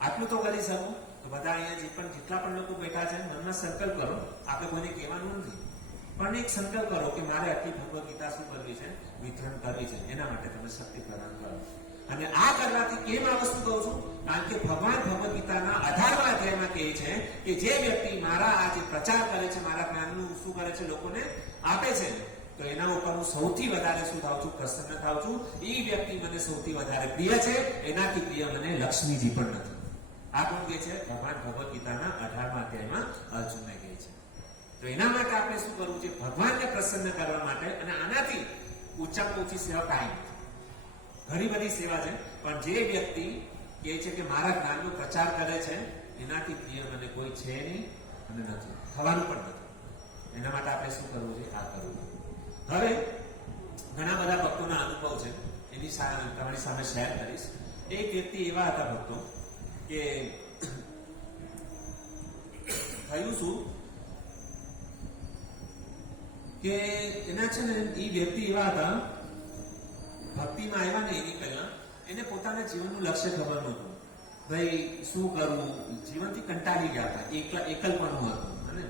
આટલું તો કરી શકું તો બધા અહીંયા જેટલા પણ લોકો બેઠા છે મનમાં સંકલ્પ કરો. આપણે કોઈને કહેવાનું નથી, પણ એક સંકલ્પ કરો કે મારે આટલી ભગવદ ગીતા શું કરવી છે? વિતરણ કરવી છે. એના માટે તમે શક્તિ પ્રદાન કરો. અને આ કરવાથી કેમ આ વસ્તુ કહું છું? કારણ કે ભગવાન ભગવદ ગીતાના 18મા અધ્યાયમાં કહે છે કે જે વ્યક્તિ મારા આ જે પ્રચાર કરે છે, મારા જ્ઞાનનું શું કરે છે, લોકોને આપે છે, તો એના ઉપર હું સૌથી વધારે શું થાઉં છું? પ્રસન્ન થાઉં છું. એ વ્યક્તિ મને સૌથી વધારે પ્રિય છે. એનાથી પ્રિય મને લક્ષ્મીજી પણ નથી. આ કોણ કહે છે? ભગવાન ભગવદ ગીતાના 18મા અધ્યાયમાં અર્જુનને કહે છે. તો એના માટે આપણે શું કરવું છે? ભગવાનને પ્રસન્ન કરવા માટે. અને આનાથી ઊંચામાં ઊંચી સેવા કાંઈ નથી. ઘણી બધી સેવા છે, પણ જે વ્યક્તિ કહે છે કે મારા જ્ઞાનનો પ્રચાર કરે છે, એનાથી પ્રિય મને કોઈ છે નહીં અને નથી, થવાનું પણ નથી. એના માટે આપણે શું કરવું છે? આ કરવું. હવે ઘણા બધા ભક્તોના અનુભવ છે, એની તમારી સામે શેર કરીશ. એક વ્યક્તિ એવા હતા ભક્તો કે થયું શું કે એના છે ને એ વ્યક્તિ એવા હતા, ભક્તિમાં આવ્યા ને એની પહેલા એને પોતાના જીવનનું લક્ષ્ય ખબર નહોતું. ભાઈ શું કરવું? જીવનથી કંટાળી ગયા હતા. એકલપણું હતું અને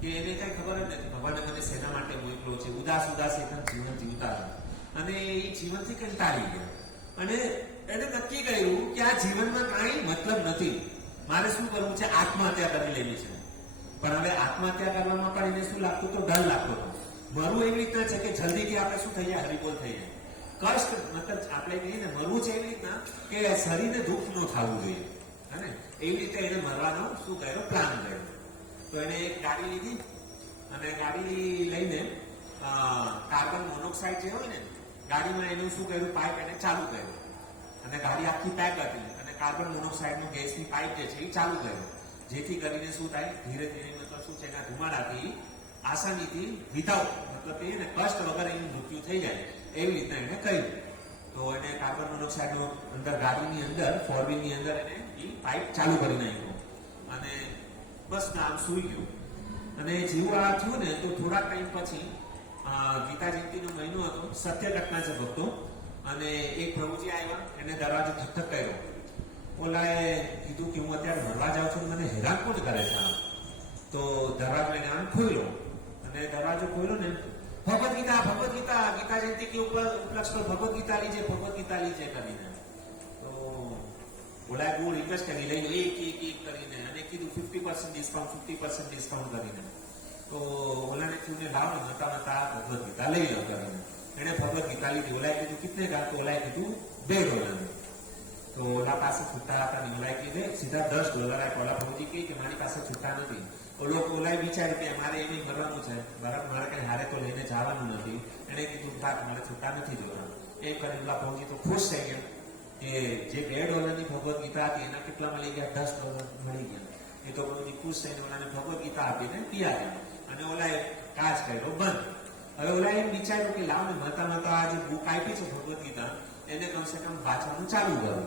કે એને કઈ ખબર જ નથી ભગવાને મને શેના માટે મોકલો છે. ઉદાસ એકદમ જીવન જીવતા હતા અને એ જીવનથી કંટાળી ગયા. અને એને નક્કી કર્યું કે આ જીવનમાં કાંઈ મતલબ નથી, મારે શું કરવું છે? આત્મહત્યા કરી લેવી છે. પણ હવે આત્મહત્યા કરવામાં પણ એને શું લાગતું? તો ડર લાગતો હતો. મરવું એવી રીતના છે કે જલ્દીથી આપણે શું થઈ જાય? હરિબોલ થઈ જાય. કષ્ટ મતલબ આપણે કહીએ ને મરવું છે એવી રીતના કે શરીરને દુઃખ ન થવું જોઈએ. અને એવી રીતે એને મરવાનો શું કર્યો? પ્લાન કર્યો. તો એને એક ગાડી લીધી અને ગાડી લઈને કાર્બન મોનોક્સાઇડ જે હોય ને ગાડીમાં એનું શું કર્યું? પાઇપ એને ચાલુ કર્યો. અને ગાડી આખી પેક હતી અને કાર્બન મોનોક્સાઇડનો ગેસની પાઇપ જે છે એ ચાલુ કર્યો. જેથી કરીને શું થાય? ધીરે ધીરે મતલબ શું છે? એના ધુમાડાથી આસાનીથી વિધાઉટ મતલબ એ ને કષ્ટ વગર એનું મૃત્યુ થઈ જાય એવી રીતના એને કહ્યું. તો એને કાર્બન મોનોક્સાઇડનો અંદર ગાડીની અંદર 4-wheelની અંદર એને એ પાઇપ ચાલુ કરી નાખ્યો અને બસ આમ સૂઈ ગયું. અને જેવું આ થયું ને તો થોડાક ટાઈમ પછી ગીતા જયંતિનો મહિનો હતો, સત્ય ઘટના છે ભક્તો. અને એક પ્રભુજી આવ્યા, એને દરવાજો ઠક કર્યો. ઓલાએ કીધું કે હું અત્યારે મળવા જાઉં છું, મને હેરાન કોણ કરે છે આમ? તો દરવાજો એને આમ ખોલ્યો અને દરવાજો ખોલ્યો ને ભગવદ ગીતા ગીતા જયંતિ કે ઉપલક્ષ પર ભગવદ ગીતા લીજે કરીને. તો ઓલાએ બહુ રિક્વેસ્ટ કરી લઈ એક કરીને અને કીધું 50% ડિસ્કાઉન્ટ કરીને. તો ઓલાને થયું ને લાવ ને મતા ભગવદ ગીતા લઈ લો કરીને. એને ભગવદ ગીતા લીધી. ઓલાએ કીધું કિતને કા? તો ઓલાએ કીધું $2. તો ઓલા પાસે છૂટા હતા ને ઓલાએ કીધે સીધા $10 આપ્યા. ઓલા પ્રભુજી કહે કે મારી પાસે છૂટા નથી. ઓલાએ વિચાર્યું કે મારે એમ કરવાનું છે, બરાબર, મારે કઈ હારે તો લઈને જવાનું નથી. એને કીધું મારે છૂટા નથી જોતા. એ કરી ઓલા પ્રભુજી તો ખુશ થઈ ગયા કે જે $2ની ભગવદ ગીતા હતી એના કેટલા મળી ગયા? $10 મળી ગયા. એ તો પ્રભુજી ખુશ થઈને ઓલાને ભગવદ ગીતા આપીને પિયા અને ઓલાએ કાચ કર્યો બંધ. હવે ઓલાએ એમ વિચાર્યું કે લાવ ને મતા આ જે બુક આપી છે ભગવદ ગીતા એને કમસે કમ વાંચવાનું ચાલુ કર્યું.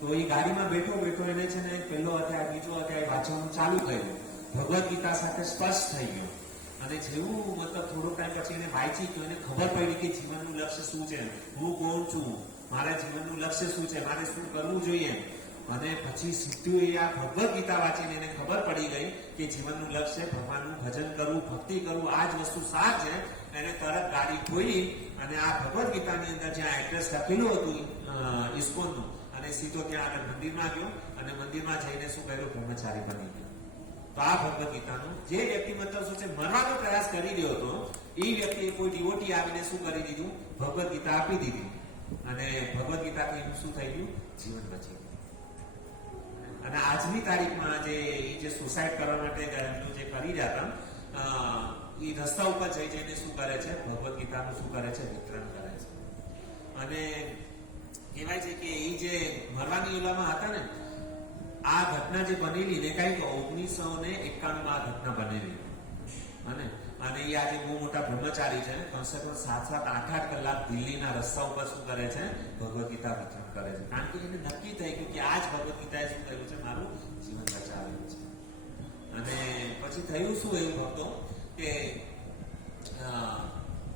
તો એ ગાડીમાં બેઠો એને છે ને પહેલો અધ્યાય બીજો અધ્યાય વાંચવાનું ચાલુ કર્યું. ભગવદ ગીતા સાથે સ્પષ્ટ થઈ ગયું. અને જેવું મતલબ થોડો ટાઈમ પછી એને વાંચી તો એને ખબર પડી કે જીવનનું લક્ષ્ય શું છે, હું કોણ છું, મારા જીવનનું લક્ષ્ય શું છે, મારે શું કરવું જોઈએ. અને પછી સીધું એ આ ભગવદ ગીતા વાંચીને એને ખબર પડી ગઈ કે જીવનનું લક્ષ્ય ભગવાનનું ભજન કરવું, ભક્તિ કરવું, આ જ વસ્તુ સાર છે. એને તરત ગાડી ખોલી અને આ ભગવદ ગીતાની અંદર જ્યાં એડ્રેસ લખેલું હતું ઇસ્કોનનું અને સીધો ત્યાં આગળ મંદિરમાં ગયો અને મંદિરમાં જઈને શું કર્યું? બ્રહ્મચારી બની ગયો. તો આ ભગવદ ગીતાનું જે વ્યક્તિ મતલબ શું છે મરવાનો પ્રયાસ કરી રહ્યો હતો એ વ્યક્તિએ કોઈ ડિવોટી આવીને શું કરી દીધું? ભગવદ ગીતા આપી દીધી અને ભગવદ ગીતાથી એનું શું થઈ ગયું? જીવન બચી ગયું. અને આજની તારીખમાં જે સુસાઇડ કરવા માટે એમનું જે કરી રહ્યા હતા એ રસ્તા ઉપર જઈને શું કરે છે? ભગવદ ગીતાનું શું કરે છે? વિતરણ કરે છે. અને કહેવાય છે કે એ જે મરવાની ઓલામાં હતા ને આ ઘટના જે બનેલી ને કઈ 1991 માં આ ઘટના બનેલી અને એ આજે બહુ મોટા બ્રહ્મચારી છે, કમસે કમ 7-8 કલાક દિલ્હીના રસ્તા ઉપર શું કરે છે, ભગવદ ગીતા વિતરણ કરે છે. કારણ કે એને નક્કી થઈ ગયું કે આ જ ભગવદ ગીતાએ શું કર્યું છે, મારું જીવન બચાવ્યું છે. અને પછી થયું શું એવું ભક્તો કે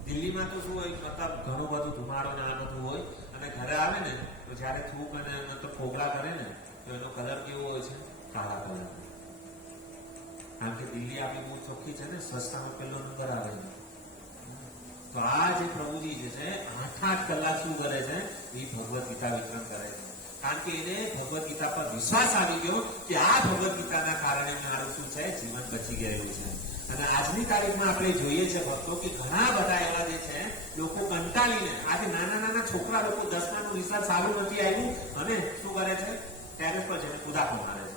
દિલ્હીમાં તો શું હોય, મતલબ ઘણું બધું ધુમાડો ને આ બધું હોય, અને ઘરે આવે ને તો જયારે થૂક અને ફોગળા કરે ને તો એનો કલર કેવો હોય છે, કાળા કલર. કારણ કે દિલ્હી આપણી બહુ ચોખ્ખી છે ને, સ્વચ્છતામાં પહેલો નંબર આવે છે. તો આ જે પ્રભુજી જે છે 8-8 કલાક શું કરે છે, એ ભગવદ ગીતા વિતરણ કરે છે. કારણ કે એને ભગવદ ગીતા પર વિશ્વાસ આવી ગયો કે આ ભગવદ ગીતાના કારણે મારું શું છે, જીવન બચી ગયેલું છે. અને આજની તારીખમાં આપણે જોઈએ છે ભક્તો કે ઘણા બધા એવા જે છે લોકો કંટાળીને, આજે નાના છોકરા લોકો 10માનું રિઝલ્ટ સારું નથી આવ્યું અને શું કરે છે, ટેરેસ પર જઈને કૂદાકો મારે છે.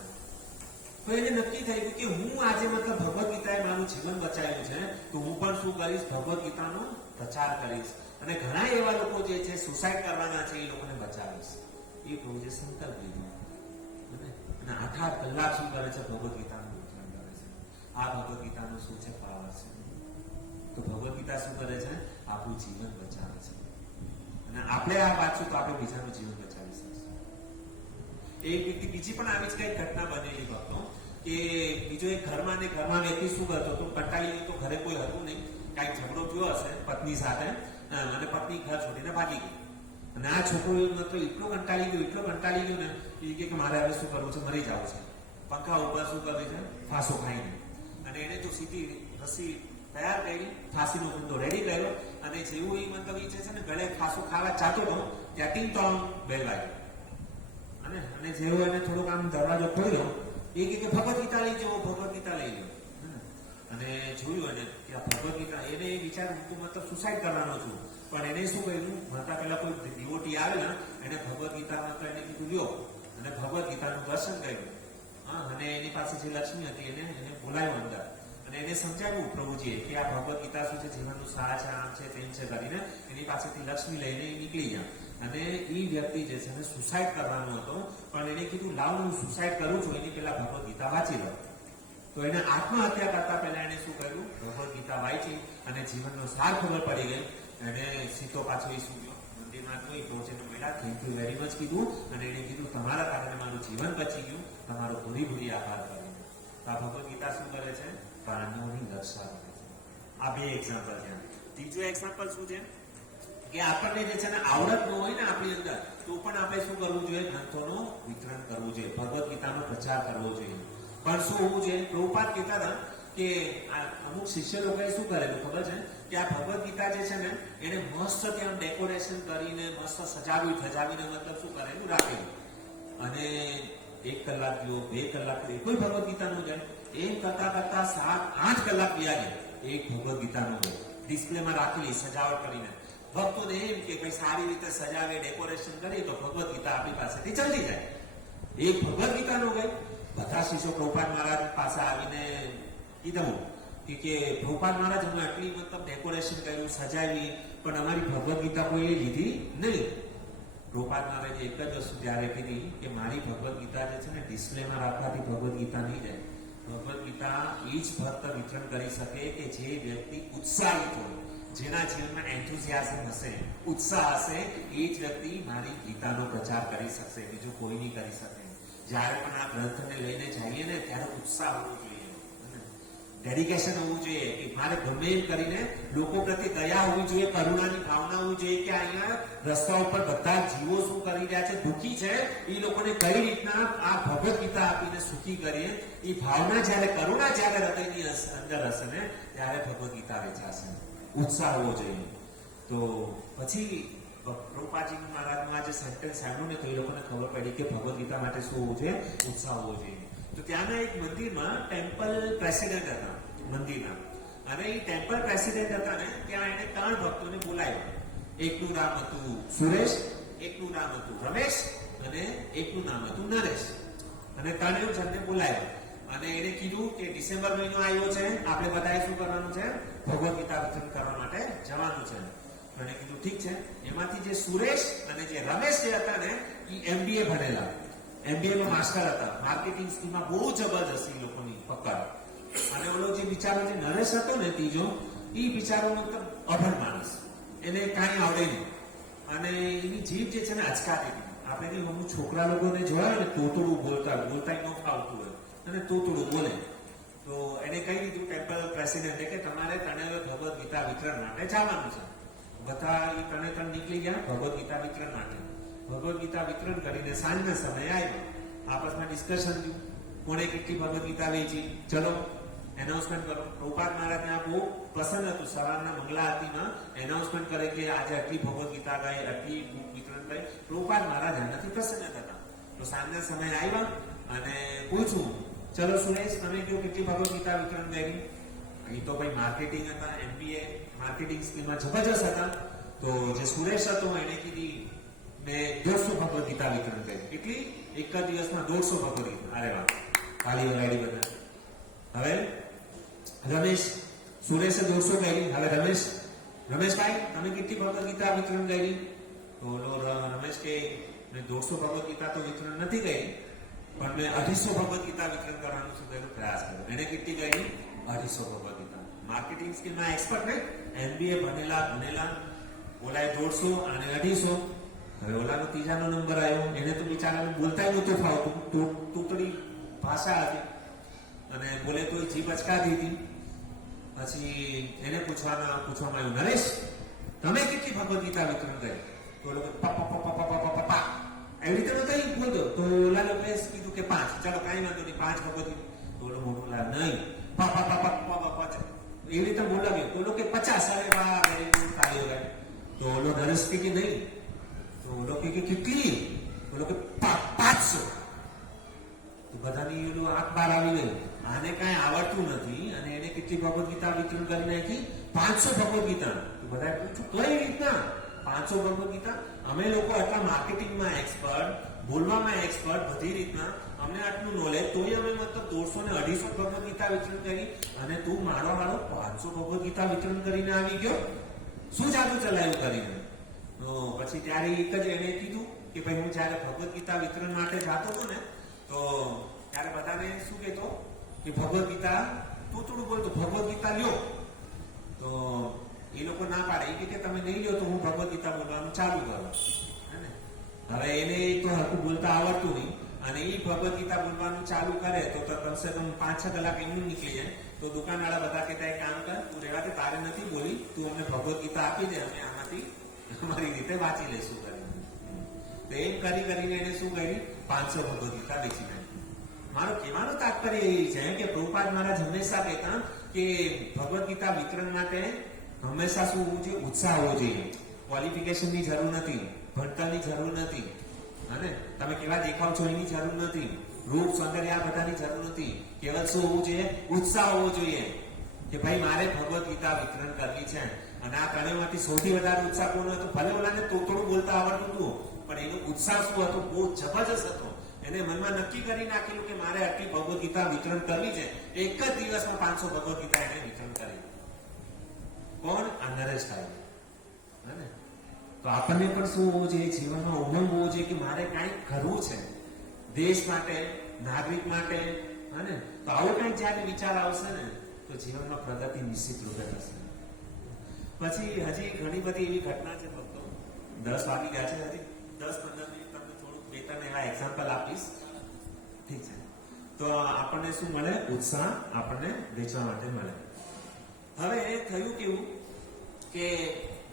તો એને નક્કી થઈ ગયું કે હું આજે મતલબ ભગવદ ગીતાએ મારું જીવન બચાવ્યું છે, તો હું પણ શું કરીશ, ભગવદ ગીતાનો પ્રચાર કરીશ. અને ઘણા એવા લોકો જે છે સુસાઇડ કરવાના છે, એ લોકોને બચાવીશ. એ પ્રભુએ સંકલ્પ લીધો અને 8-8 કલાક શું કરે છે, ભગવદ ગીતાનું વિતરણ કરે છે. આ ભગવદ ગીતાનું શું છે, પાવર છે. તો ભગવદ ગીતા શું કરે છે, આપણું જીવન બચાવે છે. અને આપણે આ વાંચશું તો આપણે બીજાનું જીવન બચાવી શકીશું. બીજી પણ આવી જ કઈ ઘટના બનેલી ભક્તો કે બીજો એક ઘરમાં વ્યક્તિ શું કરતો હતો, કંટાળી તો ઘરે કોઈ હતું નહીં, કઈક ઝઘડો થયો હશે પત્ની સાથે અને પત્ની ઘર છોડીને ભાગી ગઈ. અને આ છોકરો એટલો કંટાળી ગયો ને એ કે મારે હવે શું કરવું છે, મરી જવું છે. પંખા ઉપર શું કરે છે, ફાંસો ખાઈને. અને એને તો સીધી રસી તૈયાર કરી, ફાંસીનો ધંધો રેડી કર્યો. અને જેવું એ મતલબ એ છે ને ગળે ફાંસો ખાવા ચાહતો હતો ત્યાં ટીંગ ટોંગ બેલ વાગ્યો. અને જેવો એને થોડોક આમ દરવાજો ખોલ્યો, એ કે ભગવદ ગીતા લઈ જવો, ભગવદ ગીતા લઈ લો. અને જોયું એને કે આ ભગવદ ગીતા, એને વિચાર હું મતલબ સુસાઇડ કરવાનો છું. પણ એને શું કર્યું, ભણતા પહેલા કોઈ ડિવોટી આવેલા, એને ભગવદ ગીતામાં તો એને કીધું લ્યો, અને ભગવદ ગીતાનું દર્શન કર્યું. અને એની પાસે જે લક્ષ્મી હતી એને બોલાવ્યો અંદર અને એને સમજાવ્યું પ્રભુજીએ કે આ ભગવદ ગીતા શું છે, જીવનનું સાર છે, આમ છે, તેમ છે કરીને એની પાસેથી લક્ષ્મી લઈને નીકળી ગયા. અને એ વ્યક્તિ જે છે એને સુસાઇડ કરવાનો હતો, પણ એને કીધું લાવ હું સુસાઇડ કરું છું, એની પેલા ભગવદ ગીતા વાંચી લો. તો એને આત્મહત્યા કરતા પહેલા એને શું કર્યું, ભગવદ ગીતા વાંચી અને જીવનનો સાર ખબર પડી ગઈ. એને સીધો પાછો એ શું ગયો, મંદિરમાં જોઈ પહોંચીને પહેલા થેન્ક યુ વેરી મચ કીધું. અને એને કીધું તમારા કારણે મારું જીવન બચી ગયું, તમારો ભૂરી આભાર કરીને. તો આ ભગવદ ગીતા શું કરે છે, પ્રાણીઓની રક્ષા કરે છે. આ બે એક્ઝામ્પલ છે. ત્રીજો એક્ઝામ્પલ શું છે કે આપણને જે છે ને આવડત ન હોય ને આપણી અંદર, તો પણ આપણે શું કરવું જોઈએ, ગ્રંથોનું વિતરણ કરવું જોઈએ, ભગવદ ગીતાનો પ્રચાર કરવો જોઈએ. પણ શું હોવું જોઈએ, પ્રભુપાદ કહેતા હતા કે અમુક શિષ્ય લોકોએ શું કરેલું ખબર છે કે આ ભગવદ ગીતા જે છે ને એને મસ્ત ત્યાં ડેકોરેશન કરીને મસ્ત સજાવીને મતલબ શું કરેલું, રાખેલું. અને 1 કલાક ગયો, 2 કલાક ગયો, કોઈ ભગવદ ગીતા નું જાય. એમ કરતા 7-8 કલાક ગયા છે, એક ભગવદ ગીતાનું ડિસ્પ્લેમાં રાખેલી સજાવટ કરીને. ભક્તોને એમ કે ભાઈ સારી રીતે સજાવે, ડેકોરેશન કરીએ તો ભગવદ ગીતા આપણી પાસેથી ચાલી જાય. એક ભગવદ ગીતાનું ગઈ. બધા શિષ્યો પ્રભુપાદ મહારાજ પાસે આવીને કીધું કે પ્રભુપાદ મહારાજ અમે આટલી મતલબ ડેકોરેશન કર્યું, સજાવી, પણ અમારી ભગવદ ગીતા કોઈએ લીધી નહીં. પ્રભુપાદ મહારાજે એક જ વસ્તુ ત્યારે કીધી કે મારી ભગવદ ગીતા જે છે ને ડિસ્પ્લેમાં રાખવાથી ભગવદ ગીતા નહીં જાય. ભગવદ ગીતા એ જ ભક્ત વિતરણ કરી શકે કે જે વ્યક્તિ ઉત્સાહિત હોય, જેના જીવનમાં એન્થુઝિયાઝમ હશે, ઉત્સાહ હશે, એ જ વ્યક્તિ મારી ગીતાનો પ્રચાર કરી શકશે, બીજું કોઈ નહીં કરી શકે. જ્યારે પણ આ ગ્રંથને લઈને જઈએ ને ત્યારે ઉત્સાહ હોવો જોઈએ, ડેડિકેશન હોવું જોઈએ કે મારે ગમે એમ કરીને લોકો પ્રત્યે દયા હોવી જોઈએ, કરુણાની ભાવના હોવી જોઈએ કે અહીંયા રસ્તા ઉપર બધા જીવો શું કરી રહ્યા છે, દુઃખી છે, એ લોકોને કઈ રીતના આ ભગવદ ગીતા આપીને સુખી કરીએ. એ ભાવના જ્યારે, કરુણા જ્યારે હૃદયની અંદર હશે ને ત્યારે ભગવદ ગીતા વેચાશે. ઉત્સાહ હોવો જોઈએ. તો પછી પ્રભુપાદજી મહારાજનું આ જે સેન્ટેન્સ સાંભળ્યું ને તો એ લોકોને ખબર પડી કે ભગવદ ગીતા માટે શું હોવું જોઈએ, ઉત્સાહ હોવો જોઈએ. તો ત્યાંના એક મંદિરમાં ટેમ્પલ પ્રેસિડેન્ટ હતા મંદિરના, અને એ ટેમ્પલ પ્રેસિડેન્ટ હતા ને ત્યાં એને 3 ભક્તોને બોલાવ્યા. એકનું નામ હતું સુરેશ, એકનું નામ હતું રમેશ અને એકનું નામ હતું નરેશ. અને 3 જણને બોલાવ્યા અને એને કીધું કે ડિસેમ્બર મહિનો આવ્યો છે, આપણે બધાએ શું કરવાનું છે, ભગવદ ગીતા વિતરણ કરવા માટે જવાનું છે. અને કીધું ઠીક છે. એમાંથી જે સુરેશ અને જે રમેશ જે હતા ને એ MBA ભણેલા, MBA માં માસ્ટર હતા, માર્કેટિંગ સ્કીલમાં બહુ જબરજસ્ત એ લોકોની પકડ. અને ઓલો જે બિચારો જે નરેશ હતો ને ત્રીજો, એ બિચારો મતલબ અભણ માણસ, એને કાંઈ આવડે નહીં, અને એની જીભ જે છે ને અચકાતી હતી. આપણે કઈ અમુક છોકરા લોકોને જોયા ને તોતડું બોલતા ન ફાવતું હોય અને તોતડું બોલે, તો એને કહી દીધું ટેમ્પલ પ્રેસિડેન્ટે કે તમારે ત્રણે ભગવદ્ ગીતા વિતરણ માટે જવાનું છે. બધા એ ત્રણ નીકળી ગયા ભગવદ્ ગીતા વિતરણ માટે. ભગવદ્ ગીતા વિતરણ કરીને સાંજના સમયે આવ્યો, આપસમાં ડિસ્કશન થયું, કોણે કેટલી ભગવદ્ ગીતા વેચી, ચલો એનાઉન્સમેન્ટ કરો. પ્રભુપાદ મહારાજ ત્યાં બહુ પસંદ હતું, સવારના મંગલા આરતીમાં એનાઉન્સમેન્ટ કરે કે આજે આટલી ભગવદ્ ગીતા ગાઈ, આટલી બુક વિતરણ કરી. પ્રભુપાદ મહારાજ એનાથી પ્રસન્ન હતા. તો સાંજના સમયે આવ્યા અને પૂછું, ચલો સુરેશ તમે કહો કેટલી ભગવદ્ ગીતા વિતરણ કરી. એ તો ભાઈ માર્કેટિંગ હતા, MBA માર્કેટિંગ સ્કીલમાં જબરજસ્ત હતા. તો જે સુરેશ હતો એને કીધી મેં 150 ભગવદ્ ગીતા વિતરણ કરી. કેટલી? એક જ દિવસમાં 150 ભગવદ્ ગીતા. અરે વાહ, તાળી વગાડી બધા. હવે રમેશ, સુરેશે 200 કરી. હવે રમેશભાઈ તમે કેટલી ભગવદ્ ગીતા વિતરણ કરી? તો રમેશ કે મેં 200 ભગવદ્ ગીતા તો વિતરણ નથી કરી, પણ મેં 250 ભગવદ્ ગીતા વિતરણ કરવાનો શું કર્યો, પ્રયાસ કર્યો. એને કેટલી કરી? 250 ભગવદ્ ગીતા. માર્કેટિંગ સ્કીલમાં એક્સપર્ટ ને, MBA ભણેલા, ઓલાએ 150 અને 250. હવે ઓલાનો ત્રીજાનો નંબર આવ્યો, એને તો બિચારાને બોલતા નહોતું ફાવતું, તૂટડી ભાષા હતી અને બોલે તો જીભ અચકાતી હતી. પછી એને પૂછવામાં આવ્યું, નરેશ તમે કેટલી ભગવદ્ ગીતા વિતરણ કરી? તો લોકો પપ્પા એવી રીતે નથી બોલતો. તો ઓલા લોકોએ કીધું કે 5. ચાલો કાંઈ વાંધો નહીં, 5 ભગવદ્ ગીતા. તો ઓલો મોટું લાગ નહીં, એવી રીતે બોલાવ્યો. તો લોકો 50. અરે વાહ, વેરી ગુડ, તાળી વગાડી. તો ઓલો નરેશ કે નહીં. તો ઓલો કે કેટલી? ઓલો કે 500. તો બધાની ઓલું આંખ બહાર આવી ગયું, આને કાંઈ આવડતું નથી અને એને કેટલી ભગવદ્ ગીતા વિતરણ કરી નાખી? 500 ભગવદ્ ગીતા. તો બધા પૂછ્યું કઈ રીતના 500 ભગવદ્ ગીતા? અમે લોકો આટલા માર્કેટિંગમાં એક્સપર્ટ, બોલવામાં એક્સપર્ટ, બધી રીતના અમને આટલું નોલેજ, તોય અમે મતલબ 150 ને 250 ભગવદ્ ગીતા વિતરણ કરી, અને તું મારો 500 ભગવદ્ ગીતા વિતરણ કરીને આવી ગયો, શું જાદુ ચલાવ્યું કરીને? તો પછી ત્યારે એક જ એને કીધું કે ભાઈ હું જયારે ભગવદ્ ગીતા વિતરણ માટે જતો હતો ને, તો ત્યારે બધાને શું કહેતો કે ભગવદ્ ગીતા તૂતડું બોલતો, ભગવદ્ ગીતા લ્યો. તો એ લોકો ના પાડે, એ કે તમે નહીં લ્યો તો હું ભગવદ્ ગીતા બોલવાનું ચાલુ કરું. હવે એને તો હરખું બોલતા આવડતું નહીં, અને એ ભગવદ્ ગીતા બોલવાનું ચાલુ કરે તો કમસે કમ 5-6 કલાક એમનું નીકળી જાય. તો દુકાનવાળા બધા કહેતા એક કામ કર, તું રહેવા દે, તારે નથી બોલી, તું અમને ભગવદ્ ગીતા આપી દે, અમે આમાંથી અમારી રીતે વાંચી લઈશું કરીને. તો એમ કરીને એને શું કરી? 500 ભગવદ્ ગીતા વેચી નાખી. મારો કહેવાનો તાત્પર્ય એ છે કે પ્રભુપાદ મહારાજ હંમેશા કહેતા કે ભગવદ્ ગીતા વિતરણ માટે હંમેશા શું હોવું જોઈએ? ઉત્સાહ હોવો જોઈએ. ક્વોલિફિકેશનની જરૂર નથી, ભણતરની જરૂર નથી, અને તમે કેવા દેખાવ છો એની જરૂર નથી, રૂપ સૌંદર્ય આ બધાની જરૂર નથી. કેવળ શું હોવું જોઈએ? ઉત્સાહ હોવો જોઈએ કે ભાઈ મારે ભગવદ્ ગીતા વિતરણ કરવી છે. અને આ ત્રણેયમાંથી સૌથી વધારે ઉત્સાહ કોનો હતો? ભલે ઓલાને તોતડું બોલતા આવડતું હતું, પણ એનો ઉત્સાહ શું હતો? બહુ જબરજસ્ત હતો. એને મનમાં નક્કી કરી નાખેલું કે મારે આટલી ભગવદ્ ગીતા વિતરણ કરવી છે. એક જ દિવસમાં 500 ભગવદ્ ગીતા એને વિતરણ કરી. કોણ? આ નરેશભાઈ. તો આપણને પણ શું હોવું જોઈએ? જીવનમાં ઉમંગ હોવો જોઈએ કે મારે કાંઈક કરવું છે દેશ માટે, નાગરિક માટે. તો આવો કંઈક જયારે વિચાર આવશે ને, તો જીવનમાં પ્રગતિ નિશ્ચિત રૂપે થશે. પછી હજી ઘણી બધી એવી ઘટના છે ભક્તો. 10 વાગી ગયા છે, હજી 10-15 મિનિટ તમને થોડુંક 2-3 એવા એક્ઝામ્પલ આપીશ, ઠીક છે? તો આપણને શું મળે? ઉત્સાહ આપણને વેચવા માટે મળે. હવે થયું કેવું કે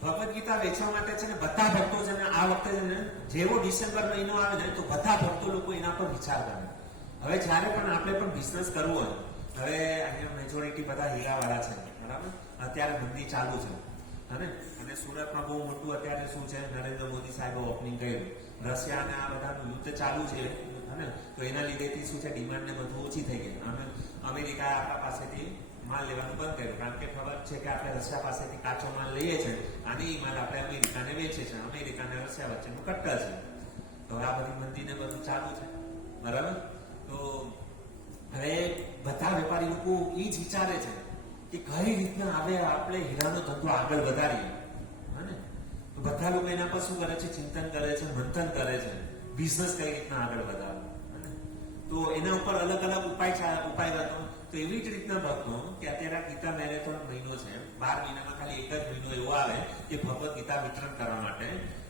ભગવદ્ ગીતા વેચવા માટે છે ને બધા ભક્તો છે ને આ વખતે છે ને જેવો ડિસેમ્બર મહિનો આવે ને તો બધા ભક્તો લોકો એના પર વિચાર કરે. હવે જયારે પણ આપણે પણ બિઝનેસ કરવું હોય, હવે અહીંયા મેજોરિટી બધા હીરાવાળા છે, બરાબર? અત્યારે મંદી ચાલુ છે, અને સુરતમાં બહુ મોટું અત્યારે શું છે, નરેન્દ્ર મોદી સાહેબે ઓપનિંગ કર્યું. રશિયા અને આ બધાનું યુદ્ધ ચાલુ છે, તો એના લીધેથી શું છે, ડિમાન્ડ ને બધું ઓછી થઈ ગઈ. અમેરિકાએ આપણા પાસેથી માલ લેવાનું બંધ કર્યું, કારણ કે ખબર છે કે આપણે રશિયા પાસેથી કાચો માલ લઈએ છીએ અને એ માલ આપણે અમેરિકાને વેચે છે. અમેરિકા અને રશિયા વચ્ચેનું કટ્ટર છે. તો આ બધી મંદીને બધું ચાલુ છે, બરાબર? તો હવે બધા વેપારી લોકો એ જ વિચારે છે કે કઈ રીતના હવે આપણે હીરાનો ધંધો આગળ વધારીએ. બધા લોકો એના પર શું કરે છે? ચિંતન કરે છે, મંથન કરે છે, બિઝનેસ કઈ રીતના આગળ વધારવો. તો એના ઉપર અલગ અલગ ઉપાય હતો. તો એવી જ રીતના ભક્તો કે અત્યારે આ ગીતા મેરેથોન મહિનો છે, 12 મહિનામાં ખાલી એક જ મહિનો એવો આવે કે ભગવદ ગીતા વિતરણ કરવા માટે.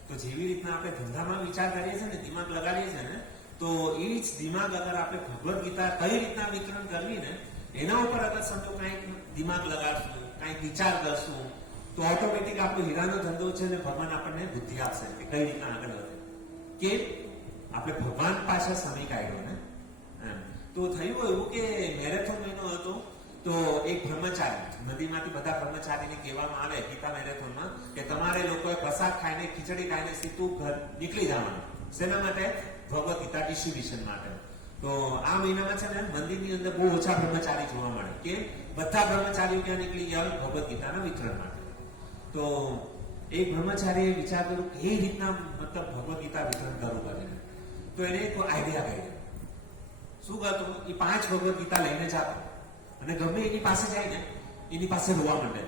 તો જેવી રીતના આપણે ધંધામાં વિચાર કરીએ છીએ ને, દિમાગ લગાડીએ છીએ ને, તો એ જ દિમાગ અગર આપણે ભગવદ ગીતા કઈ રીતના વિતરણ કરવી ને એના ઉપર અગર સમજો કંઈક દિમાગ લગાડશું, કંઈક વિચાર કરશું, તો ઓટોમેટિક આપણો હીરાનો ધંધો છે ને ભગવાન આપણને બુદ્ધિ આપશે કે કઈ રીતના આગળ વધે. કે આપણે ભગવાન પાછળ સમય કાઢ્યો ને. તો થયું એવું કે મેરેથોન મહિનો હતો. તો એક બ્રહ્મચારી, નદીમાંથી બધા બ્રહ્મચારીને કહેવામાં આવે ગીતા મેરેથોનમાં કે તમારે લોકોએ પ્રસાદ ખાઈને, ખીચડી ખાઈને સીધું ઘર નીકળી જવાનું. શેના માટે? ભગવદ ગીતા ડિસ્ટ્રીબ્યુશન માટે. તો આ મહિનામાં છે ને મંદિરની અંદર બહુ ઓછા બ્રહ્મચારી જોવા મળે કે બધા બ્રહ્મચારીઓ ક્યાં નીકળી ગયા ભગવદ ગીતાના વિતરણ માટે. તો એક બ્રહ્મચારીએ વિચાર કર્યો કે એ રીતના મતલબ ભગવદ ગીતા વિતરણ કરવું કરીને. તો એને એક આઈડિયા કર્યો. શું કરતો? એ 5 ભગવદ ગીતા લઈને જતો અને ગમે એની પાસે જાય ને એની પાસે રોવા માંડે.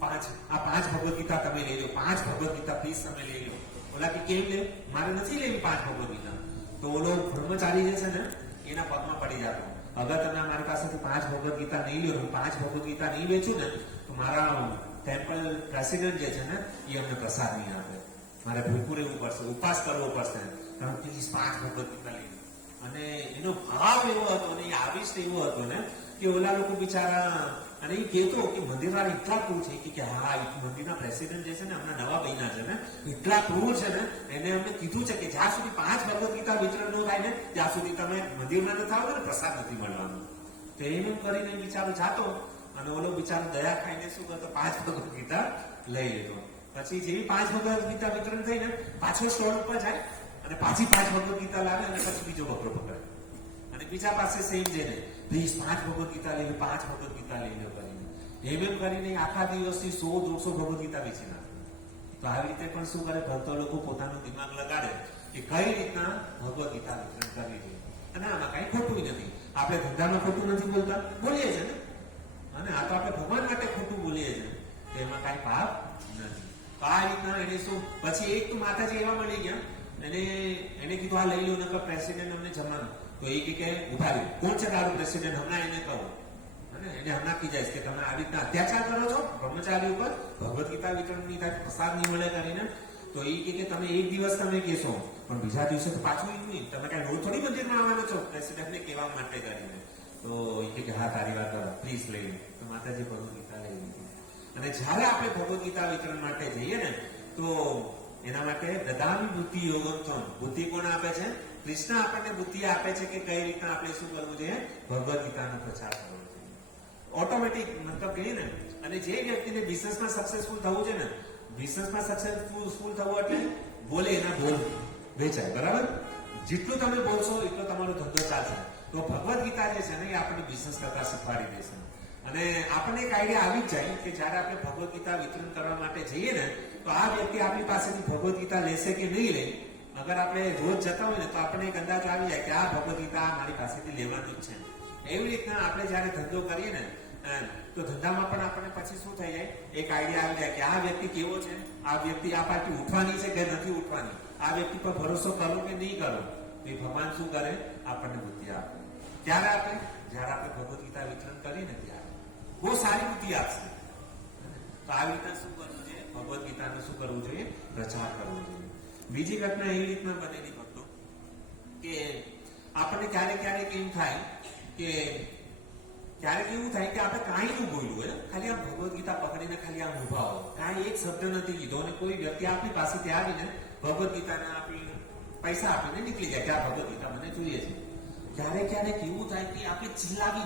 5 ભગવદ ગીતા તમે લઈ લો, 5 ભગવદ ગીતા પ્લીઝ તમે લઈ લો. ઓલા કે કેમ લે? મારે નથી લેવી 5 ભગવદ ગીતા. તો ઓલો બ્રહ્મચારી જે છે ને એના પગમાં પડી જતો. અગર તમે મારી પાસેથી 5 ભગવદ ગીતા નહીં લો, 5 ભગવદ ગીતા નહીં વેચું ને તો મારા ટેમ્પલ પ્રેસિડેન્ટ જે છે ને એ અમને પ્રસાદ નહીં આપે. મારે ભૂખું રહેવું પડશે, ઉપવાસ કરવો પડશે. તમે પ્લીઝ 5 ભગવદ ગીતા લઈ લો. અને એનો ભાવ એવો હતો ને એ આવિષ્ટ એવો હતો ને કે ઓલા લોકો બિચારા, અને એ કહેતો કે મંદિરવાળા એટલા ક્રૂર છે કે હા મંદિરના પ્રેસિડેન્ટ જે છે ને હમણાં નવા બન્યા છે ને એટલા ક્રૂર છે ને, એને અમને કીધું છે કે જ્યાં સુધી 5 ભગવદ ગીતા વિતરણ ન થાય ને ત્યાં સુધી તમે મંદિરમાં ન થાવ ને પ્રસાદ નથી મળવાનો. તો એમ કરીને બિચારો જાતો અને ઓલો બિચારો દયા ખાઈને શું કરતો 5 ભગવદ ગીતા લઈ લીધો. પછી જેવી 5 ભગવદ ગીતા વિતરણ થઈ ને પાછો સ્ટોલ ઉપર જાય અને પાછી 5 ભગવદ ગીતા લાવે અને પછી બીજો બકરો પકડે અને બીજા પાસે સેમ જઈને પ્લીઝ 5 ભગવદ ગીતા લઈ લો, 5 ભગવદ ગીતા લઈ લો કરીને એમ કરીને આખા દિવસથી 100-150 ભગવદ ગીતા વેચી નાખે. તો આવી રીતે પણ શું કરે ભક્તો લોકો પોતાનું દિમાગ લગાડે કે કઈ રીતના ભગવદ ગીતા વિતરણ કરવી જોઈએ. અને આમાં કઈ ખોટું નથી. આપણે ધંધામાં ખોટું નથી બોલતા, બોલીએ છીએ ને. અને આ તો આપણે ભગવાન માટે ખોટું બોલીએ છીએ, એમાં કઈ પાપ નથી. તો આ રીતના એને શું પછી એક તો માતાજી એવા મળી ગયા એને કીધું આ લઈ લો નકર પ્રેસિડેન્ટ અમને જમવાનું. તો એ કે ઉભા રહ્યું, કોણ છે તારું પ્રેસિડેન્ટ? હમણાં એને કહો. અને એને હમણાં કી જાય કે તમે આવી રીતના અત્યાચાર કરો છો બ્રહ્મચારી ઉપર, ભગવદ ગીતા વિતરણ ની થાય, પ્રસાદ નહીં મળે કરીને. તો એ કે તમે એક દિવસ તમે કહેશો પણ બીજા દિવસે તો પાછું એવું નહીં. તમે કઈ રોજ થોડી મંદિરમાં આવવાનો છો પ્રેસિડેન્ટને કહેવા માટે કરીને. તો એ કે હા તારી વાત પ્લીઝ લઈ લો. તો માતાજી ભગવદ ગીતા લઈ લીધી. અને જયારે આપણે ભગવદ ગીતા વિતરણ માટે જઈએ ને તો એના માટે દદામી બુદ્ધિ યોગમ. બુદ્ધિ કોણ આપે છે? કૃષ્ણ આપણને બુદ્ધિ આપે છે કે કઈ રીતના આપણે શું કરવું જોઈએ, ભગવદ ગીતાનો પ્રચાર કરવો જોઈએ. ઓટોમેટિક મતલબ કહીએ ને. અને જે વ્યક્તિને બિઝનેસમાં સક્સેસફુલ થવું છે ને, બિઝનેસમાં સક્સેસફુલ થવું એટલે બોલે એના બોલ વેચાય. બરાબર? જેટલું તમે બોલશો એટલો તમારો ધંધો ચાલશે. તો ભગવદ ગીતા જે છે ને એ આપણને બિઝનેસ કરતા શીખવાડી દેશે. અને આપણને એક આઈડિયા આવી જ જાય કે જયારે આપણે ભગવદ ગીતા વિતરણ કરવા માટે જઈએ ને તો આ વ્યક્તિ આપણી પાસેથી ભગવદ ગીતા લેશે કે નહીં લે. અગર આપણે રોજ જતા હોય ને તો આપણને એક અંદાજ આવી જાય કે આ ભગવદ ગીતા મારી પાસેથી લેવાનું જ છે. એવી રીતના આપણે જયારે ધંધો કરીએ ને તો ધંધામાં પણ આપણને પછી શું થઈ જાય, એક આઈડિયા આવી જાય કે આ વ્યક્તિ કેવો છે, આ વ્યક્તિ આ પાર્ટી ઉઠવાની છે કે નથી ઉઠવાની, આ વ્યક્તિ પર ભરોસો કરો કે નહીં કરો. એ ભગવાન શું કરે? આપણને બુદ્ધિ આપે. ત્યારે આપણે જયારે આપણે ભગવદ ગીતા વિતરણ કરીએ ને ત્યારે બહુ સારી બુદ્ધિ આપશે. તો આવી રીતના શું કરવું જોઈએ? ભગવદ ગીતાનો શું કરવું જોઈએ? પ્રચાર કરવો જોઈએ. બીજી ઘટના એવી રીતના બનેલી ભક્તો કે આપણને ક્યારેક એમ થાય કે ક્યારેક એવું થાય કે આપણે કાંઈ નું બોલ્યું હોય, ખાલી આ ભગવદ ગીતા પકડીને ખાલી આમ ઉભા હોય, કાંઈ એક શબ્દ નથી કીધો અને કોઈ વ્યક્તિ આપણી પાસેથી આવીને ભગવદ ગીતાને આપી પૈસા આપીને નીકળી જાય કે આ ભગવદ ગીતા મને જોઈએ છે. ક્યારેક એવું થાય કે આપણે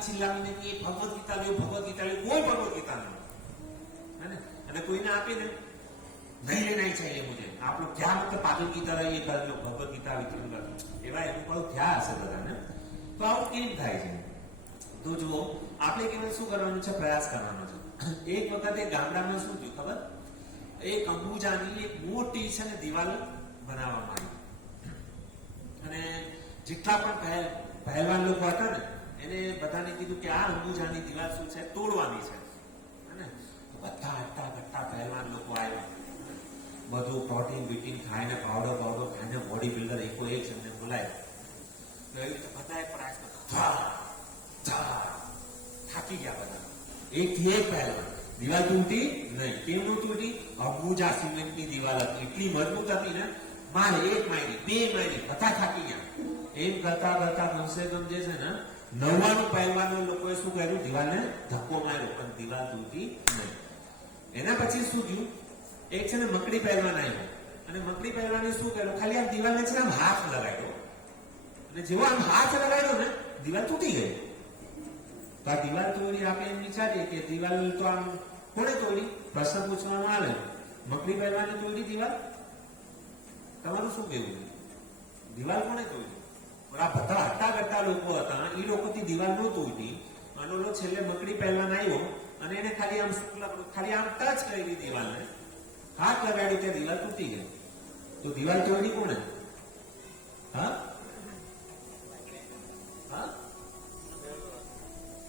ચિલ્લાવીને કે ભગવદ ગીતા લ્યો, ભગવદ ગીતા લ્યો, કોઈ ભગવદ ગીતા નહીં. અને કોઈને આપીને नहीं लेना ही चाहिए मुझे, आप लोग क्या मतलब पागल की तरह ये कर लो, भगवद गीता वितरण कर लो. એવા એનું પણ क्या હશે બધાને? તો આવું કેમ થાય છે? તો જુઓ, આપણે કેવળ શું કરવાનું છે? પ્રયાસ કરવાનો છે. એક વખતે ગામડામાં શું થયું ખબર? એક અંબુજાની એક મોટી છે ને દિવાલ બનાવવામાં આવી અને જેટલા પણ પહેલવાન લોકો હતા ને એને બધાને કીધું કે આ અંબુજાની દિવાલ શું છે? તોડવાની છે. બધા પહેલવાન લોકો આવ્યા, બધું પ્રોટીન બીટીન ખાઈને પાવડર ખાઈને બોડી બિલ્ડર એક જણને બોલાય. તો એવી રીતે બધાએ પ્રયાસ થાકી ગયા બધા. એકથી એક પહેલવાન. દિવાલ તૂટી નહીં. કેમ તૂટી? અંબુજા સિમેન્ટની દિવાલ હતી, એટલી મજબૂત હતી ને, મારે એક મારી, બે મારી, બધા થાકી ગયા. એમ કરતા કરતા કમસે કમ જે છે ને 99 પહેલવાનો લોકોએ શું કર્યું? દિવાલને ધક્કો માર્યો, પણ દિવાલ તૂટી નહીં. એના પછી શું થયું? એક છે ને મકડી પહેલવાન આવ્યો, અને મકડી પહેલવાને શું કર્યું? ખાલી આમ દિવાલને છે આમ હાથ લગાડ્યો, અને જેવો આમ હાથ લગાડ્યો ને, દિવાલ તૂટી ગઈ. તો આ દિવાલ તોડી આપણે એમ વિચારીએ કે દિવાલ તો આમ કોને તોડી? પ્રશ્ન પૂછવામાં આવે, મકડી પહેલવાને તોડી દિવાલ? તમારું શું કહેવું? દિવાલ કોને તોડી? આ બધા હટ્ટા કરતા લોકો હતા, એ લોકોથી દિવાલ ન તોડી. માનો લો છેલ્લે મકડી પહેલવાન આવ્યો અને એને ખાલી આમ ખાલી આમ ટચ કરી દિવાલને, હાથ લગાડી ત્યાં દિવાલ તૂટી ગઈ. તો દિવાલ તોડી કોને? હા હા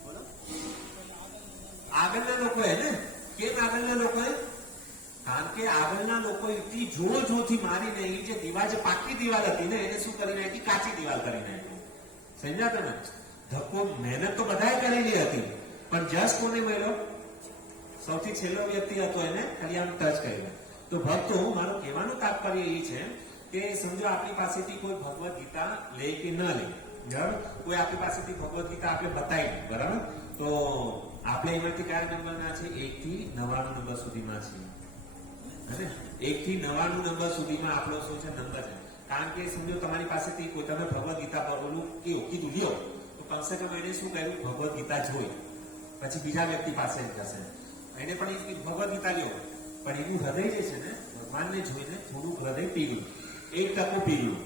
બોલો. આગળના લોકોએ ને. કેમ આગળના લોકોએ? કારણ કે આગળના લોકો એટલી જોર જોરથી મારીને એ જે દિવાલ, જે પાકી દિવાલ હતી ને, એને શું કરી નાખી? કાચી દિવાલ કરી નાખી. સમજ્યા તમે? ધક્કો મહેનત તો બધાએ કરેલી હતી, પણ જસ કોને મળ્યો? સૌથી છેલ્લો વ્યક્તિ હતો, એને ખાલી આમ ટચ કર્યો. તો ભક્તો, મારું કહેવાનું તાત્પર્ય એ છે કે સમજો આપણી પાસેથી કોઈ ભગવદ ગીતા લે કે ન લે, બરાબર? કોઈ આપણી પાસેથી ભગવદ ગીતા આપણે બતાવી, બરાબર? તો આપણે એમાંથી કયા નંબરના છે? 1 થી 99 નંબર સુધીમાં છે. 1 થી 99 નંબર સુધીમાં આપણો શું છે? નંબર છે. કારણ કે સમજો તમારી પાસેથી કોઈ તમે ભગવદ ગીતા પર બોલું કીધું લ્યો, તો કમસે કમ એને શું કર્યું? ભગવદ ગીતા જોઈ, પછી બીજા વ્યક્તિ પાસે જશે, એને પણ ભગવદ ગીતા લ્યો, પણ એનું હૃદય જે છે ને, ભગવાનને જોઈને થોડું હૃદય પીગળું, 1% પીગળું,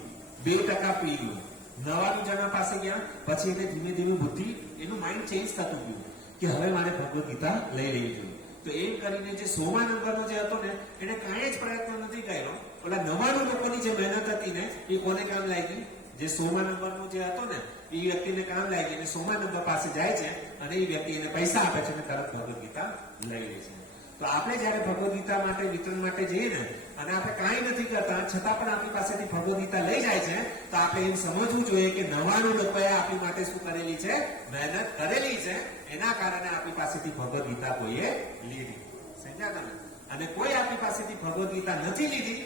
2% પીગળું. 99 જણા પાસે ગયા પછી એને ધીમે ધીમે બુદ્ધિ, એનું માઇન્ડ ચેન્જ થતું ગયું કે હવે મારે ભગવદ ગીતા લઈ લેવી જોઈએ. તો એમ કરીને જે 100મા નંબરનો જે હતો ને, એને કાંઈ જ પ્રયત્ન નથી કર્યો. ઓલા 99 લોકોની જે મહેનત હતી ને, એ કોને કામ લાગી? જે 100મા નંબરનો જે હતો ને, એ વ્યક્તિને કામ લાગી, અને 100મા નંબર પાસે જાય છે, અને એ વ્યક્તિ એને પૈસા આપે છે અને તરત ભગવદ ગીતા લઈ લે છે. તો આપણે જયારે ભગવદ ગીતા માટે વિતરણ માટે જઈએ ને, અને આપણે કાંઈ નથી કરતા છતાં પણ આપણી પાસેથી ભગવદ ગીતા લઈ જાય છે, તો આપણે એમ સમજવું જોઈએ કે 99 લોકોએ આપણી માટે શું કરેલી છે? મહેનત કરેલી છે. એના કારણે આપણી પાસેથી ભગવદ ગીતા કોઈએ લીધી. સમજ્યા તમે? અને કોઈ આપણી પાસેથી ભગવદ ગીતા નથી લીધી,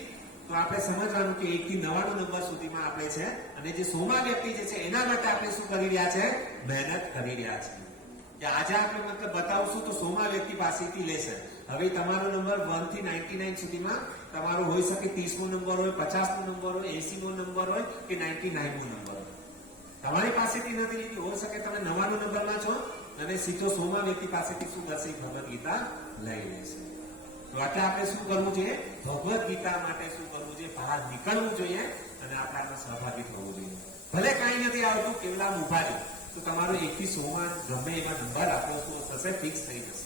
તો આપણે સમજવાનું કે 1 થી 99 નંબર સુધીમાં આપણે છે, અને જે 100મા વ્યક્તિ જે છે એના માટે આપણે શું કરી રહ્યા છે? મહેનત કરી રહ્યા છે. કે આજે આપણે મતલબ બતાવશું તો 100મા વ્યક્તિ પાસેથી લેશે. હવે તમારો નંબર 1 થી 99 સુધીમાં તમારો હોઈ શકે 30મો નંબર હોય, 50મો નંબર હોય, 80મો નંબર હોય કે 99મો નંબર હોય. તમારી પાસેથી નથી લીધી, હોઈ શકે તમે 99 નંબરમાં છો અને સીધો 100મા વ્યક્તિ પાસેથી શું કરશે? ભગવદ ગીતા લઈ લેશે. તો એટલે આપણે શું કરવું જોઈએ? ભગવદ ગીતા માટે શું કરવું જોઈએ? બહાર નીકળવું જોઈએ અને આપણે આમાં સહભાગી થવું જોઈએ. ભલે કાંઈ નથી આવતું, કેવલા ઉભા રહો તો તમારો 1 થી 100માં ગમે એમાં નંબર આપણો શું થશે? ફિક્સ થઈ જશે.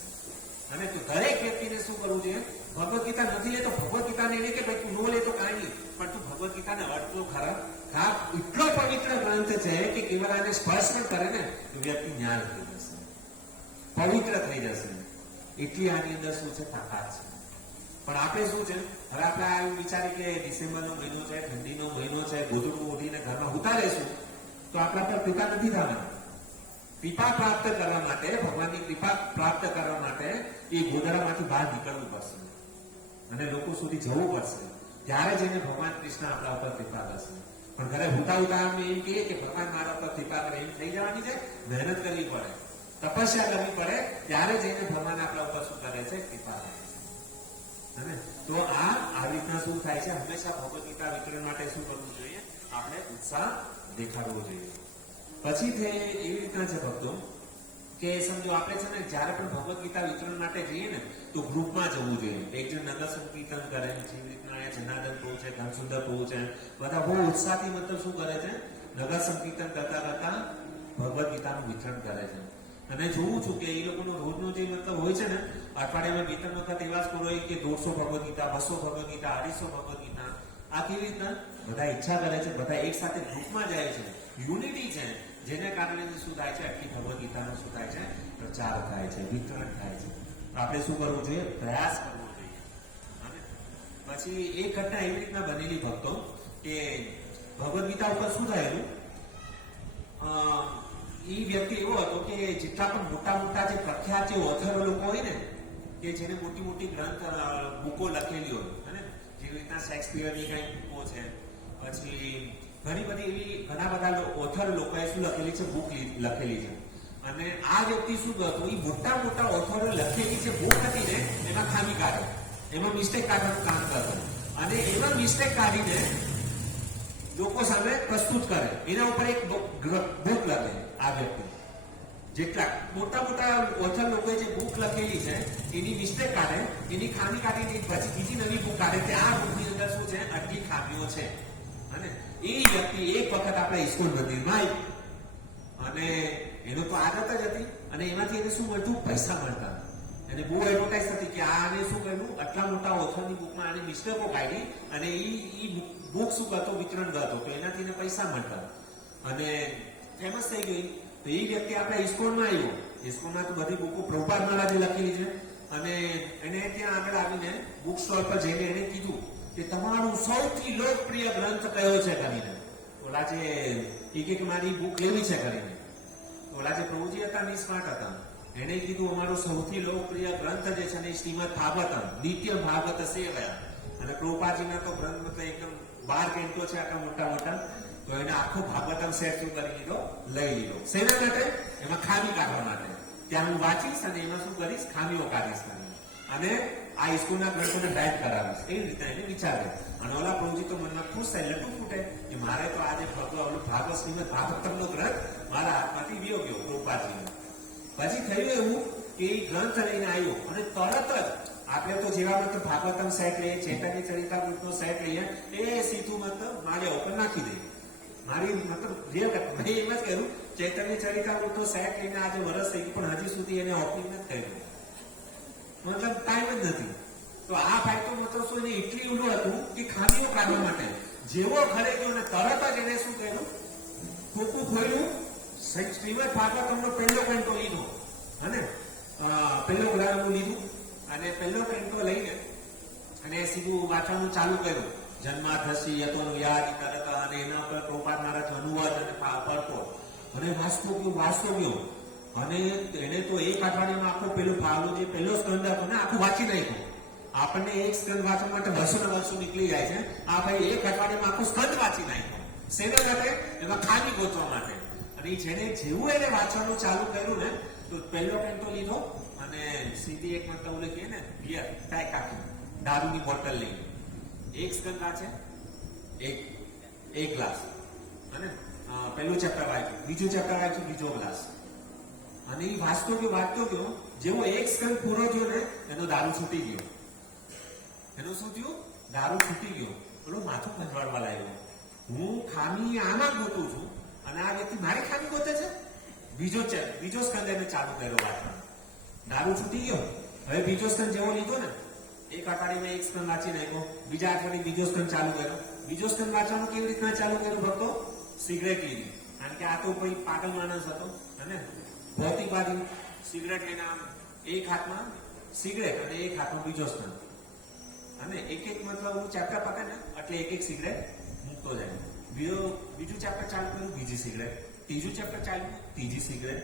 અને તો દરેક વ્યક્તિને શું કરવું જોઈએ? ભગવદ ગીતા નથી લેતો, ભગવદ ગીતાને એને કે ભાઈ તું નો લે તો કાંઈ નહીં, પણ તું ભગવદ ગીતાને અર્થ તો ખરા. હા, એટલો પવિત્ર ગ્રંથ છે કે કેવળ આને સ્પર્શ પણ કરે ને તો વ્યક્તિ જ્ઞાન થઈ જશે, પવિત્ર થઈ જશે. એટલી આની અંદર શું છે? તાકાત છે. પણ આપણે શું છે? હવે આપણે આ વિચારી કે ડિસેમ્બરનો મહિનો છે, ઠંડીનો મહિનો છે, ગોદડું ઓઢીને ઘરમાં ઉતારેશું તો આપણા પર કૃપા નથી થવાની. કૃપા પ્રાપ્ત કરવા માટે, ભગવાનની કૃપા પ્રાપ્ત કરવા માટે એ ગોદડામાંથી બહાર નીકળવું પડશે અને લોકો સુધી જવું પડશે. ત્યારે જઈને ભગવાન કૃષ્ણ આપણા ઉપર કૃપા કરશે. પણ ઘરે હુતા હુતા એમ કહીએ કે ભગવાન મારા ઉપર કૃપા કરે, એમ થઈ જવાની છે? મહેનત કરવી પડે, તપસ્યા કરવી પડે, ત્યારે જઈને ભગવાન આપણા ઉપર શું કરે છે? કૃપા કરે છે. તો આવી રીતના શું થાય છે? હંમેશા ભગવદ ગીતા વિતરણ માટે શું કરવું જોઈએ? આપણે ઉત્સાહ દેખાડવો જોઈએ. પછી એવી રીતના છે ભક્તો કે સમજો આપણે છે ને જયારે પણ ભગવદ ગીતા વિતરણ માટે જઈએ ને તો ગ્રુપમાં જવું જોઈએ. એક જણ નગર સંકીર્તન કરે, જેવી રીતના જનાર્દન પ્રભુ છે, ધનસુંદર પ્રભુ છે, બધા બહુ ઉત્સાહથી મતલબ શું કરે છે? નગર સંકીર્તન કરતા કરતા ભગવદ ગીતાનું વિતરણ કરે છે. અને જોઉં છું કે એ લોકોનો રોજનો જે મતલબ હોય છે ને, અઠવાડિયામાં 2-3 વખત એવા સ્કૂલ હોય કે 150 ભગવદ ગીતા, 200 ભગવદ ગીતા, 250 ભગવદ ગીતા. આ કેવી રીતના? બધા ઈચ્છા કરે છે, બધા એક સાથે ગ્રુપમાં જાય છે, યુનિટી છે, જેને કારણે શું થાય છે? આટલી ભગવદ ગીતાનો શું થાય છે? પ્રચાર થાય છે, વિતરણ થાય છે. આપણે શું કરવું જોઈએ? પ્રયાસ કરવો જોઈએ. પછી એક ઘટના એવી રીતના બનેલી ભક્તો કે ભગવદ ગીતા ઉપર શું થયેલું? એ વ્યક્તિ એવો હતો કે જેટલા પણ મોટા મોટા જે પ્રખ્યાત જે ઓથરો લોકો હોય ને, કે જેને મોટી મોટી ગ્રંથ બુકો લખેલી હોય, અને જેવી રીતના શેક્સપિયરની કઈ બુકો છે, પછી ઘણી બધી એવી ઘણા બધા ઓથર લોકોએ શું લખેલી છે, બુક લખેલી છે. અને આ વ્યક્તિ શું કરતો, એ મોટા મોટા ઓથરો લખેલી છે બુક હતી ને, એમાં ખામી કાઢે, એમાં મિસ્ટેક કાઢવાનું કામ કરતો, અને એમાં મિસ્ટેક કાઢીને લોકો સામે પ્રસ્તુત કરે. એના ઉપર એક બુક લખે આ વ્યક્તિ. જેટલા મોટા મોટા ઓથર લોકોએ જે બુક લખેલી છે એની મિસ્ટેક કાઢે, એની ખામી કાઢીને પછી બીજી નવી બુક કાઢે કે આ બુકની અંદર શું છે, આટલી ખામીઓ છે. અને એ વ્યક્તિ એક વખત આપણે ઇસ્કોન મંદિરમાં આવી, અને એનો તો આદત જ હતી, અને એમાંથી એને શું મળતું, પૈસા મળતા. અને બહુ એડવર્ટાઇઝ હતી કે આને શું કર્યું, આટલા મોટા ઓથરની બુકમાં આને મિસ્ટેકો કાઢી, અને એ બુક શું કરતો, વિતરણ કરતો, તો એનાથી એને પૈસા મળતા, અને ફેમસ થઈ ગઈ. તો એ વ્યક્તિ આપણે ઇસ્કોનમાં આવ્યો. ઇસ્કોનમાં તો બધી બુકો પ્રભુપાદ મહારાજે લખેલી છે, અને એને ત્યાં આગળ આવીને બુક સ્ટોલ પર જઈને એને કીધું કે તમારું સૌથી લોકપ્રિય ગ્રંથ કયો છે કરીને. ઓલા જે એક મારી બુક લેવી છે કરીને, ઓલા જે પ્રભુજી હતા નિષ્ણાત હતા, એને કીધું અમારો સૌથી લોકપ્રિય ગ્રંથ જે છે ને શ્રીમદ ભાગવતમ, નિત્ય ભાગવત સેવયા. અને પ્રભુપાદજીના તો ગ્રંથ મતલબ એકદમ 12 કેન્ટો છે આટલા મોટા મોટા. તો એને આખો ભાગવતમ સેટ શું કરી લીધો, લઈ લીધો. શેના માટે? એમાં ખામી કાઢવા માટે. ત્યાં હું વાંચીશ અને એમાં શું કરીશ, ખામીઓ કાઢીશ, અને આ ઇસ્કોનના ગ્રંથોને ડાયટ કરાવીશ. એવી રીતે એને વિચારે. અને ઓલા પ્રભુજી તો મનમાં ખુશ થાય, લટુ ફૂટે કે મારે તો આજે ભાગવત શ્રીમદ ભાગવતમનો ગ્રંથ મારા હાથમાંથી વિયો ગયો પ્રભુપાદજીનો. પછી થયું એવું કે એ ગ્રંથ લઈને આવ્યો, અને તરત જ આપણે તો જેવા મતલબ ભાગવતમ સેટ લઈએ, ચૈતન્ય ચરિતામૃતનો સેટ લઈએ, એ સીધું મતલબ માળિયા ઉપર નાખી દઈએ. મારી મતલબ રિયલ મેં એમ જ કહ્યું, ચૈતન્ય ચરિતામૃતનો સેટ લઈને આજે વર્ષ થઈ ગયું, પણ હજી સુધી એને ઓપનિંગ નથી કર્યું, મતલબ ટાઈમ જ નથી. તો આ ભાઈ તો મતલબ શું, એને એટલી ઊંડું હતું કે ખામીઓ કાઢવા માટે જેવો ઘરે ગયો ને તરત જ એને શું કર્યું, ખોખું ખોલ્યું, શ્રીમદ ભાગવતમનો પહેલો કેન્ટો લીધો, અને પહેલો ગ્રંથ લીધું, અને પહેલો કેન્ટો લઈને અને સીધું વાંચવાનું ચાલુ કર્યું. જન્માદ્યસ્ય યતોનું યાદ તરત, અને એના પર પ્રભુપાદ મહારાજ અનુવાદ અને પડતો, અને વાંચતો ગયો. અને એને તો એક અઠવાડિયામાં આખો પેલો ભાગનો જે પહેલો સ્કંદ હતો ને આખું વાંચી નાખ્યો. આપણને એક સ્કંદ વાંચવા માટે વર્ષો નીકળી જાય છે, આ ભાઈ એક અઠવાડિયામાં આખું સ્કંદ વાંચી નાખ્યો. શેના માટે? એમાં ખામી ગોતવા માટે. અને જેને જેવું એને વાંચવાનું ચાલુ કર્યું ને, તો પહેલો કેન્ટો લીધો, અને સીધી એક મતલબ ઓલે કહે ને બિયર પેક આખી દારૂની બોટલ લઈ એક સ્કંદ વાંચે, એક ગ્લાસ, અને પહેલું ચેપ્ટર વાંચ્યું, બીજું ચેપ્ટર વાંચ્યું, બીજો ગ્લાસ. અને એ વાંચતો ગયો, જેવો એક સ્કંદ પૂરો થયો ને, એનો દારૂ છૂટી ગયો. એનું શું થયું? દારૂ છૂટી ગયો. પેલું માથું ખંજવાળવા લાગ્યો, હું ખામી આમાં ગોતું છું, અને આ વ્યક્તિ મારી ખામી ગોતે છે. બીજો સ્કંદ એને ચાલુ કર્યો વાંચવાનો, દારૂ છૂટી ગયો. હવે બીજો સ્કંદ જેવો લીધો ને, એક અઠવાડિયામાં એક સ્કંદ વાંચી નાખ્યો, બીજા અઠવાડિયે બીજો સ્કંદ ચાલુ કર્યો. બીજો સ્કંદ વાંચવાનું કેવી રીતના ચાલુ કર્યું ભક્તો? સિગરેટ લીધી, કારણ કે આ તો કોઈ પાગલ માણસ હતો, અને ભૌતિકવાદી. સિગરેટ લઈને એક હાથમાં સિગરેટ અને એક હાથમાં બીજો સ્કંદ, અને એક મતલબ ચેપ્ટર પકડે ને એટલે એક સિગરેટ મૂકતો જાય. બીજું ચેપ્ટર ચાલુ કર્યું, બીજી સિગરેટ, ત્રીજું ચેપ્ટર ચાલુ, ત્રીજી સિગરેટ.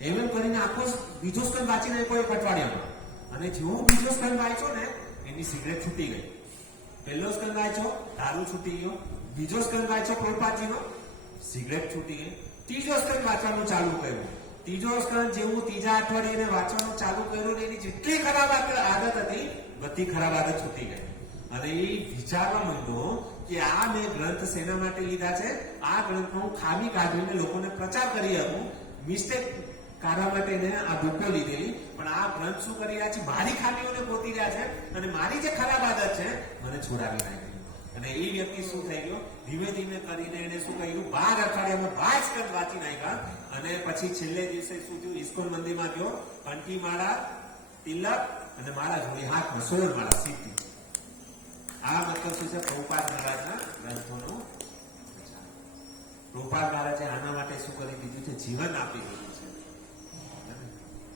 એમ કરીને આખો બીજો સ્કંદ વાંચી નાખ્યો એક અઠવાડિયામાં. અને જેવો બીજો સ્કંદ વાંચ્યો ને, એની સિગરેટ છૂટી ગઈ. પહેલો સ્કંદ વાંચ્યો, દારૂ છૂટી ગયો. બીજો સ્કંદ વાંચ્યો પ્રભુપાદજીનો, સિગરેટ છૂટી ગઈ. ત્રીજો સ્કંદ વાંચવાનું ચાલુ કર્યું. ત્રીજો સ્કંદ જેવું ત્રીજા અઠવાડિયે વાંચવાનું ચાલુ કર્યું ને, એની જેટલી ખરાબ આદત હતી બધી ખરાબ આદત છૂટી ગઈ. અને એ વિચારવા માંડ્યો કે આ મેં ગ્રંથ શેના માટે લીધા છે? આ ગ્રંથમાં હું ખામી કાઢીને લોકોને પ્રચાર કરી શકું, મિસ્ટેક કાઢવા માટે એને આ બુકો લીધેલી. પણ આ ગ્રંથ શું કરી રહ્યા છે? મારી ખામીઓને ગોતી રહ્યા છે, અને મારી જે ખરાબ આદત છે મને છોડાવી નાખી. અને એ વ્યક્તિ શું થઈ ગયો, ધીમે ધીમે કરીને એને શું કહ્યું, 12 અઠવાડિયામાં 12 સ્કંદ વાંચી નાખ્યા. અને પછી છેલ્લે દિવસે શું થયું, ઇસ્કોન મંદિરમાં ગયો, કંઠી માળા, તિલક અને માળા જોડી હાથમાં 16 માળા સીધી. આ મતલબ શું છે? પ્રભુપાદ મહારાજના ગ્રંથોનું. પ્રભુપાદ મહારાજે આના માટે શું કરી દીધું છે? જીવન આપી દીધું છે.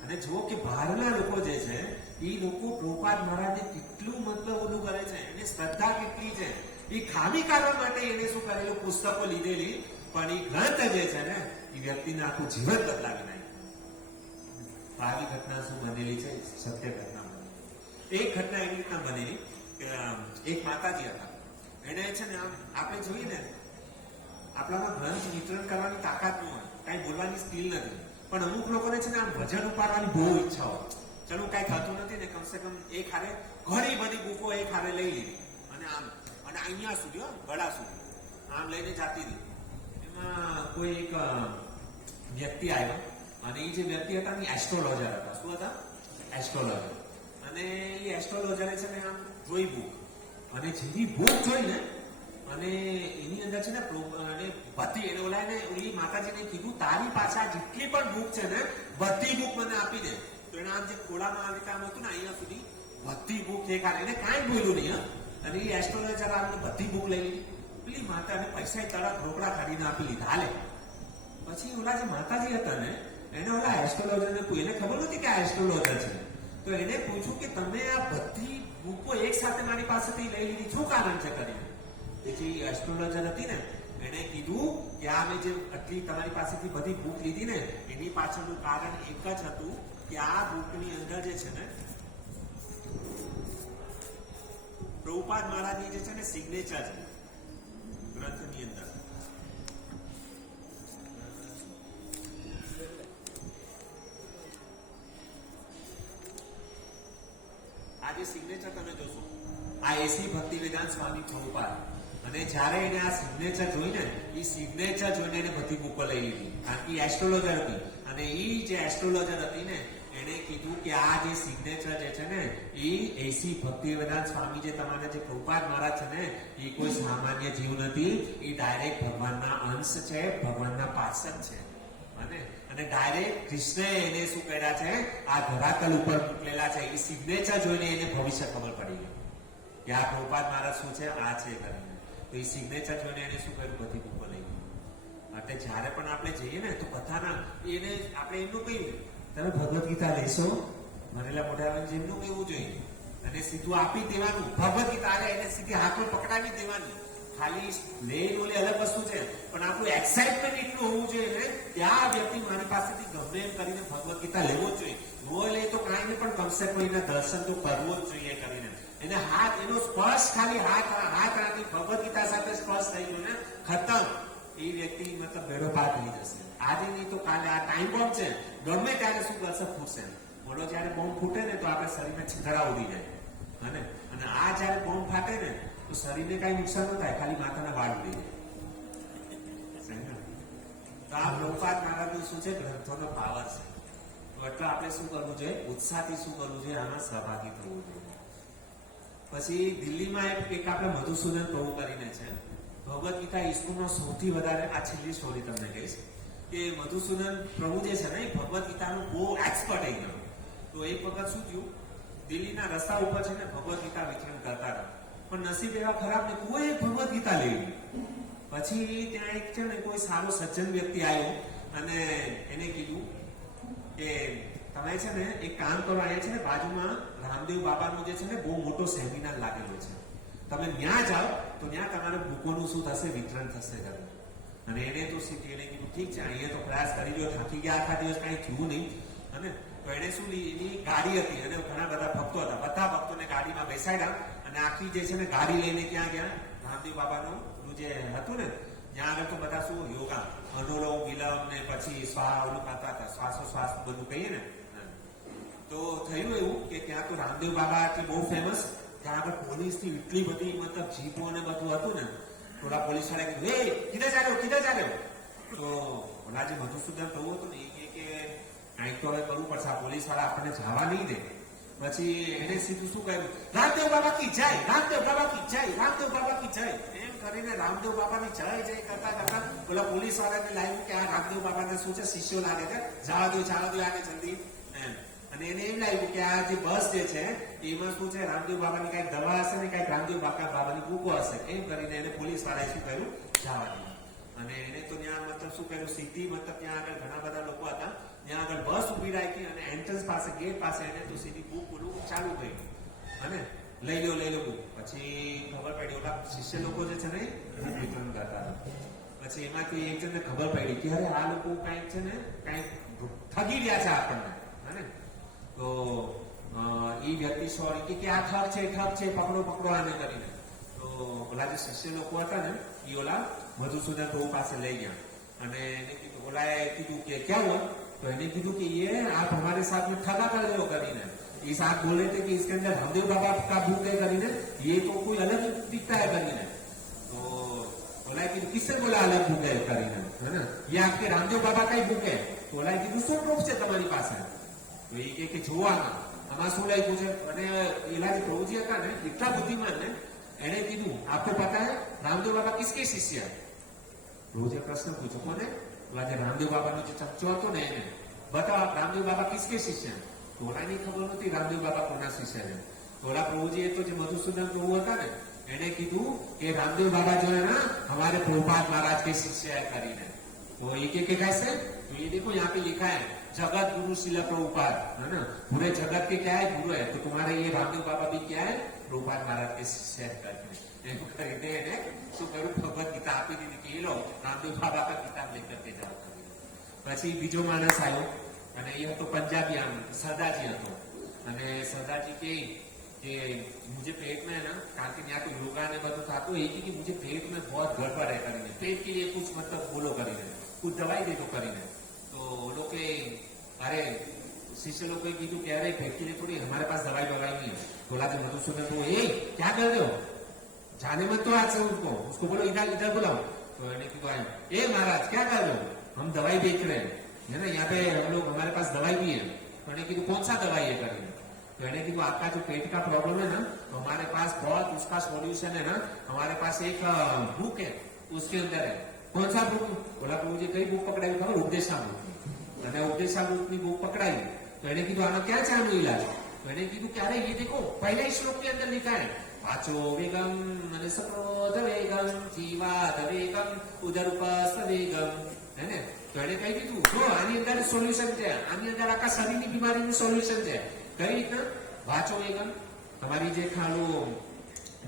અને જુઓ કે બહારના લોકો જે છે, એ લોકો પ્રભુપાદ મહારાજને કેટલું મતલબ ઓલું કરે છે, એને શ્રદ્ધા કેટલી છે. એ ખામી કાઢવા માટે એને શું કરેલું? પુસ્તકો લીધેલી, પણ એ ગ્રંથ જે છે ને, એ વ્યક્તિને આખું જીવન બદલાવી નાખ્યું. આવી ઘટના શું બનેલી છે? સત્ય ઘટના બનેલી. એક ઘટના એવી રીતના બનેલી કે એક માતાજી હતા. એને છે ને આપણે જોઈએ ને, આપણામાં ગ્રંથ વિતરણ કરવાની તાકાત ન હોય, કઈ બોલવાની સ્કિલ નથી, પણ અમુક લોકોને છે ને આમ વજન ઉપાડવાની બહુ ઈચ્છા હોય. ચલો કઈ થતું નથી ને, કમસે કમ એક હારે ઘણી બધી બુકો એક હારે લઈ લીધી અને આમ અને અહીંયા સુધી ગળા સુધી આમ લઈને જાતી હતી. એમાં કોઈ એક વ્યક્તિ આવ્યો અને એ જે વ્યક્તિ હતા ને એસ્ટ્રોલોજર હતા. શું હતા? એસ્ટ્રોલોજર. અને એ એસ્ટ્રોલોજરે છે ને આમ જોઈ બુક, અને જેવી બુક જોઈ ને અને એની અંદર છે ને બધી એને ઓલાને ઓલી માતાજીને કીધું, તારી પાછા જેટલી પણ બુક છે ને બધી બુક મને આપી દે. તો એના આમ જે ખોળામાં આવી કામ હતું ને અહીંયા સુધી બધી બુક દેખાડે, એને કાંઈ બોલ્યું નહીં. અને એ એસ્ટ્રોલોજર આવીને બધી બુક લઈ લીધી. પેલી માતાને પૈસા તરત રોકડા કાઢીને આપી લીધા. હાલે પછી ઓલા જે માતાજી હતા ને એને ઓલા એસ્ટ્રોલોજરને એને ખબર નથી કે આ એસ્ટ્રોલોજર છે. તો એને પૂછ્યું કે તમે આ બધી બુકો એક સાથે મારી પાસેથી લઈ લીધી, શું કારણ છે કરીને? જે એસ્ટ્રોલોજર હતી ને એને કીધું કે આ મેં જે આટલી તમારી પાસેથી બધી બુક લીધી ને એની પાછળનું કારણ એક જ હતું કે આ બુકની અંદર જે છે ને પ્રભુપાદ મહારાજની જે છે ને સિગ્નેચર છે ગ્રંથની અંદર. આ જે સિગ્નેચર તમે જોશો, આ એસી ભક્તિવેદાંત સ્વામી પ્રભુપાદ. અને જ્યારે એને આ સિગ્નેચર જોઈને એ સિગ્નેચર જોઈને એને બધી બુકો લઈ લીધી, કારણ કે એસ્ટ્રોલોજર હતી. અને એ જે એસ્ટ્રોલોજર હતી ને એને કીધું કે આ જે સિગ્નેચર જે છે ને એ એસી ભક્તિવેદાંત સ્વામી જે તમારા જે પ્રભુપાદ મહારાજ છે ને એ કોઈ સામાન્ય જીવ નથી, એ ડાયરેક્ટ ભગવાનના અંશ છે, ભગવાનના પાર્ષદ છે. અને ડાયરેક્ટ કૃષ્ણએ એને શું કર્યા છે, આ ધરાતલ ઉપર મોકલેલા છે. એ સિગ્નેચર જોઈને એને ભવિષ્ય ખબર પડી ગઈ કે આ પ્રભુપાદ મહારાજ શું છે, આ છે કરીને. તો એ સિગ્નેચર જોઈને એને શું કર્યું, બધી બુકો લઈ ગઈ. એટલે જ્યારે પણ આપણે જઈએ ને તો બધાના એને આપણે એમનું કહ્યું, તમે ભગવદ્ ગીતા લેશો, મરેલા મોઢા જેમનું કહેવું જોઈએ અને સીધું આપી દેવાનું. ભગવદ્ ગીતા આવે એને સીધી હાથમાં પકડાવી દેવાની. ખાલી લે બોલે અલગ વસ્તુ છે, પણ આપણું એક્સાઇટમેન્ટ એટલું હોવું જોઈએ ને કે આ વ્યક્તિ મારી પાસેથી ગમે એમ કરીને ભગવદ્ ગીતા લેવો જ જોઈએ. નો લે તો કાંઈ નહીં, પણ કમસે કમ એના દર્શન તો કરવો જ જોઈએ કરીને. એને હાથ એનો સ્પર્શ ખાલી હાથ રાખી ભગવદ્ ગીતા સાથે સ્પર્શ થઈ ગયો ને ખતમ. એ વ્યક્તિ મતલબ બેડો પાર થઈ જશે. આજે નહીં તો કાલે. આ ટાઈમ બોમ્બ છે, ગમે ત્યારે શું કરશે, ફૂટશે. બોલો જયારે બોમ્બ ફૂટે ને તો આપણે શરીરમાં છીંગડા ઉડી જાય. અને આ જયારે બોમ્બ ફાટે ને તો શરીરને કઈ નુકસાન ન થાય, ખાલી માથાના વાળ ઉડી જાય. તો આ પ્રભુપાદ મહારાજનું શું છે, ગ્રંથોનો પાવર છે. તો એટલે આપણે શું કરવું જોઈએ, ઉત્સાહથી શું કરવું જોઈએ, આમાં સહભાગી થવું જોઈએ. પછી દિલ્હીમાં એક આપણે મધુસૂદન પ્રભુ કરીને છે, ભગવદ્ ગીતા ઇસ્કૂલનો સૌથી વધારે, આ છેલ્લી સ્ટોરી તમને કહીશ કે મધુસૂદન પ્રભુ જે છે ને એ ભગવદ્ ગીતાનું બહુ એક્સપર્ટ થઈ ગયો. તો એક વખત શું થયું, દિલ્હીના રસ્તા ઉપર છે ને ભગવદ્ ગીતા વિતરણ કરતા હતા, પણ નસીબ એવા ખરાબ ને કોઈ ભગવદ્ ગીતા લેવી. પછી ત્યાં એક છે ને કોઈ સારો સજ્જન વ્યક્તિ આવ્યો અને એને કીધું કે તમે છે ને એક કામ કરો, અહીંયા છે ને બાજુમાં રામદેવ બાબાનો જે છે ને બહુ મોટો સેમિનાર લાગેલો છે, તમે ત્યાં જાઓ તો ત્યાં તમારે બુકોનું શું થશે, વિતરણ થશે. અને એને તો સીધી એને કીધું ઠીક છે, અહીંયા તો પ્રયાસ કરી લ્યો, થાકી ગયા, આખા દિવસ કઈ થયું નહીં. અને તો એને શું, એની ગાડી હતી અને ઘણા બધા ભક્તો હતા, બધા ભક્તોને ગાડીમાં બેસાડ્યા અને આખી જે છે ને ગાડી લઈને ક્યાં ગયા, રામદેવ બાબાનું જે હતું ને ત્યાં આગળ. તો બધા શું યોગા, અનુલોમ વિલોમ ને પછી ઓલું ખાતા હતા, શ્વાસોશ્વાસ બધું કહીએ ને. તો થયું એવું કે ત્યાં તો રામદેવ બાબા બહુ ફેમસ, ત્યાં આગળ પોલીસની એટલી બધી મતલબ જીપો ને બધું હતું ને. થોડા પોલીસ વાળા કીધું, હે કીધા ચાલ્યો. તો ઓલા જે મધુસૂદન પ્રભુ હતું ને એ કે કંઈક તો હવે કરવું પડશે, આ પોલીસ વાળા આપણને જવા નહીં દે. પછી એને સીધું શું કહ્યું, રામદેવ બાબા કી જય, રામદેવ બાબા કી જય, રામદેવ બાબા કી જય. એમ કરીને રામદેવ બાબાની જય કરતા પેલા પોલીસ વાળાને લાગ્યું કે આ રામદેવ બાબાને શું છે, શિષ્યો લાગે છે, જવા દો આને જલ્દી એમ. અને એને એમ લાગ્યું કે આ જે બસ જે છે એમાં શું છે, રામદેવ બાબાની કઈક દવા હશે ને કઈક રામદેવ બાબાની બુકો હશે. એમ કરીને એને પોલીસ વાળાએ શું કર્યું, જવા દીધું. અને એને તો ત્યાં મતલબ શું કર્યું, સીધી મતલબ ત્યાં આગળ ઘણા બધા લોકો હતા, ત્યાં આગળ બસ ઉભી રાખી અને એન્ટ્રન્સ પાસે ગેટ પાસે એને તો સીધી બુક ઓલું ચાલુ કર્યું અને લઈ લો બુક. પછી ખબર પડી ઓલા શિષ્ય લોકો જે છે ને વિતરણ કરતા હતા. પછી એમાંથી એક જણને ખબર પડી કે અરે આ લોકો કાંઈક છે ને કાંઈક ઠગી રહ્યા છે આપણને, હે તો એ વ્યક્તિ સોરી કે આ ઠગ છે પકડો પકડો આને કરીને. તો ઓલા જે શિષ્ય લોકો હતા ને એ ઓલા મધુસૂદન પ્રભુ પાસે લઈ ગયા અને એને કીધું, ઓલાએ કીધું કે ક્યાં हुआ? तो એને કીધું कि ये आप हमारे साथ में ठगा कर रहे हो કરીને. इस आप बोल रहे थे कि इसके अंदर रामदेव बाबा का भूत है કરીને, ये तो कोई अलग दिखता है કરીને. तो बोला कि किससे बोला अलग भूत है કરીને, है ना, ये आपके रामदेव बाबा का ही भूत है. तो बोला कि શું પ્રૂફ છે તમારી પાસે? તો એ કે જોવામાં આમાં શું લાગ્યું છે. અને એલા જે પ્રભુજી હતા ને એટલા બુદ્ધિમાન ને એને કીધું આપકો પતા હે રામદેવ બાબા કિસકે શિષ્ય? પ્રભુજીએ પ્રશ્ન પૂછ્યો કોને? ઓલા જે રામદેવ બાબાનો જે ચમચો હતો ને એને, बताओ आप रामदेव बाबा किसके शिष्य हैं? तो ओला नहीं खबर होती रामदेव बाबा कोना शिष्य है. तो ओला प्रभुजी तो जो मधुसूदन प्रभु था ने એને કીધું કે રામદેव बाबा जो है ना हमारे प्रभुपाद महाराज के शिष्य है કરીને. तो ये के कैसे? तो ये देखो यहाँ पे लिखा है जगत गुरु शिल प्रभुपाद, है ना, पूरे जगत के क्या है गुरु है. तो तुम्हारे ये रामदेव बाबा भी क्या है? प्रभुपाद महाराज के शिष्य है કરીને. એવું કરીને એને શું કર્યું? ભગવદ ગીતા આપી દીધી કે એ લો રામદેવ બાબા का किताब लेकर के जाओ. પછી બીજો માણસ આવ્યો અને એ હતો પંજાબી, આમ સરદારજી હતો. અને સરદારજી કે मुझे पेट में है ना, કારણ કે ત્યાં તો યોગા ने બધું થતું, એ કે मुझे पेट में बहुत गड़बड़ है કરીને, पेट के लिए कुछ मतलब बोलो કરીને, कुछ दवाई दे दो કરીને. तो लोग अरे शिष्य लोग कीधु कि अरे पेट के लिए थोड़ी हमारे पास दवाई नहीं है. बोला तो मधुसूदन को क्या कर रहे हो? जाने मत तो आज से उसको बोलो इधर बुलाओ. तो मैंने कहा ए महाराज क्या कर रहे हो? हम दवाई बेच रहे हैं, है ना, यहाँ पे हम लोग हमारे पास दवाई भी है. तो मैंने कहा कौन सा दवाई है કરીને. तो मैंने कहा आपका जो पेट का प्रॉब्लम है ना, तो हमारे पास बहुत उसका सॉल्यूशन है ना, हमारे पास एक बुक है उसके अंदर है. कौन सा बुक? बोला मुझे कई बुक पकड़ाई खबर? उपदेशामृत. मैंने उपदेशामृत की बुक पकड़ाई. तो मैंने कहा आना क्या है आનું इलाज? मैंने कहा कि अरे ये देखो पहले ही श्लोक के अंदर लिखा है वाचो वेगम मनसक्रोध वेगम जीवाद वेगम उदरूपस्थ वेगम, है ने. तो એને કહી દીધું જો આની અંદર સોલ્યુશન છે, આની અંદર આખા શરીરની બીમારીનું સોલ્યુશન છે. કઈ રીતના? વાંચો વેગમ, તમારી જે ખાલું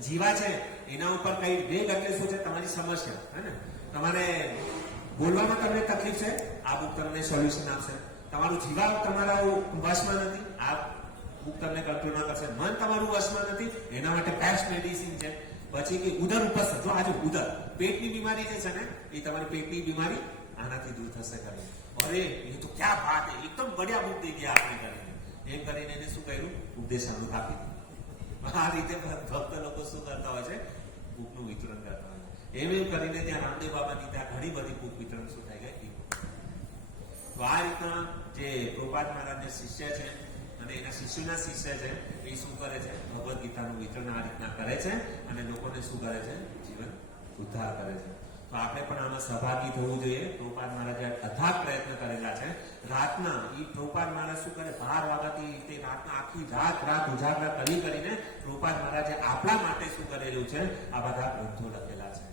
જીવા છે એના ઉપર કઈ વેગ એટલે શું છે? તમારી સમસ્યા, હે ને, તમારે બોલવામાં તમને તકલીફ છે, આ બુક તમને સોલ્યુશન આપશે. તમારું જીવા તમારા વશમાં નથી, આ બુક તમને કંટ્રોલ ના કરશે. મન તમારું વશમાં નથી, એના માટે પેસ્ટ મેડિસિન છે. પછી કે ઉદર ઉપસ્થ, જો આજે ઉદર પેટની બીમારી જે છે ને એ તમારી પેટની બીમારી આનાથી દૂર થશે કરીને. અરે એ તો ક્યાં વાત હે, એકદમ બઢિયા બુક દઈ ગયા આપણે કરીને. એમ કરીને એને શું કર્યું? ઉપદેશામૃત આપી દીધું. આ રીતે ભક્ત લોકો શું કરતા હોય છે? બુકનું વિતરણ કરતા હોય. એમ કરીને ત્યાં રામદેવ બાબાની ત્યાં ઘણી બધી બુક વિતરણ શું થઈ ગઈ. તો આ રીતના જે પ્રભુપાદ મહારાજના શિષ્ય છે અને એના શિષ્યોના શિષ્ય છે એ શું કરે છે? ભગવદ ગીતાનું વિતરણ આ રીતના કરે છે અને લોકોને શું કરે છે? જીવન ઉદ્ધાર કરે છે. તો આપણે પણ આમાં સહભાગી થવું જોઈએ. પ્રભુપાદ મહારાજે અથાગ પ્રયત્ન કરેલા છે. રાતના એ પ્રભુપાદ મહારાજ શું કરે? 12 વાગ્યાથી તે રાતના આખી રાત ઉજાગરા કરીને પ્રભુપાદ મહારાજે આપણા માટે શું કરેલું છે? આ બધા ગ્રંથો લખેલા છે.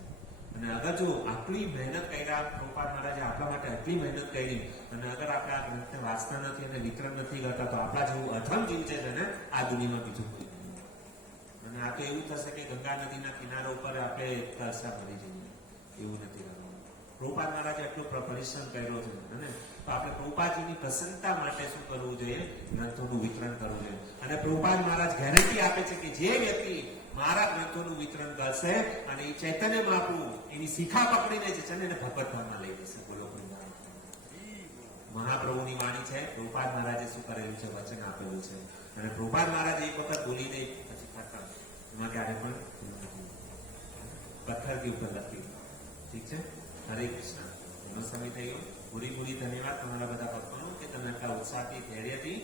અને અગર જો આટલી મહેનત કર્યા પ્રભુપાદ મહારાજે આપણા માટે આટલી મહેનત કરી અને અગર આપણે આ ગ્રંથને વાંચતા નથી અને વિતરણ નથી કરતા તો આપણા જેવું અધમ જીવ છે ને આ દુનિયામાં બીજું કોઈ નહીં. અને આ તો એવું થશે કે ગંગા નદીના કિનારા ઉપર આપણે તરસા મરી જઈએ, એવું નથી કરવાનું. પ્રભુપાદ મહારાજે એટલો પરિશ્રમ કર્યો છે અને તો આપણે પ્રભુપાદજીની પ્રસન્નતા માટે શું કરવું જોઈએ? ગ્રંથોનું વિતરણ કરવું જોઈએ. અને પ્રભુપાદ મહારાજ ગેરંટી આપે છે કે જે વ્યક્તિ મારા ગ્રંથોનું વિતરણ કરશે અને એ ચૈતન્ય મહાપ્રભુ એની શિખા પકડીને જે છે ને એને ભગવત ધામમાં લઈ જશે. બોલો મહાપ્રભુની વાણી છે. પ્રભુપાદ મહારાજે શું કરેલું છે? વચન આપેલું છે. અને પ્રભુપાદ મહારાજ એક વખત બોલી દે પછી ખાતા એમાં ક્યારે પણ પથ્થર કે ઉપર લખી. ઠીક છે. હરે કૃષ્ણ. એનો સમય થઈ ગયો. પૂરી ધન્યવાદ તમારા બધા ભક્તોનો કે તમે આટલા ઉત્સાહથી ધૈર્યથી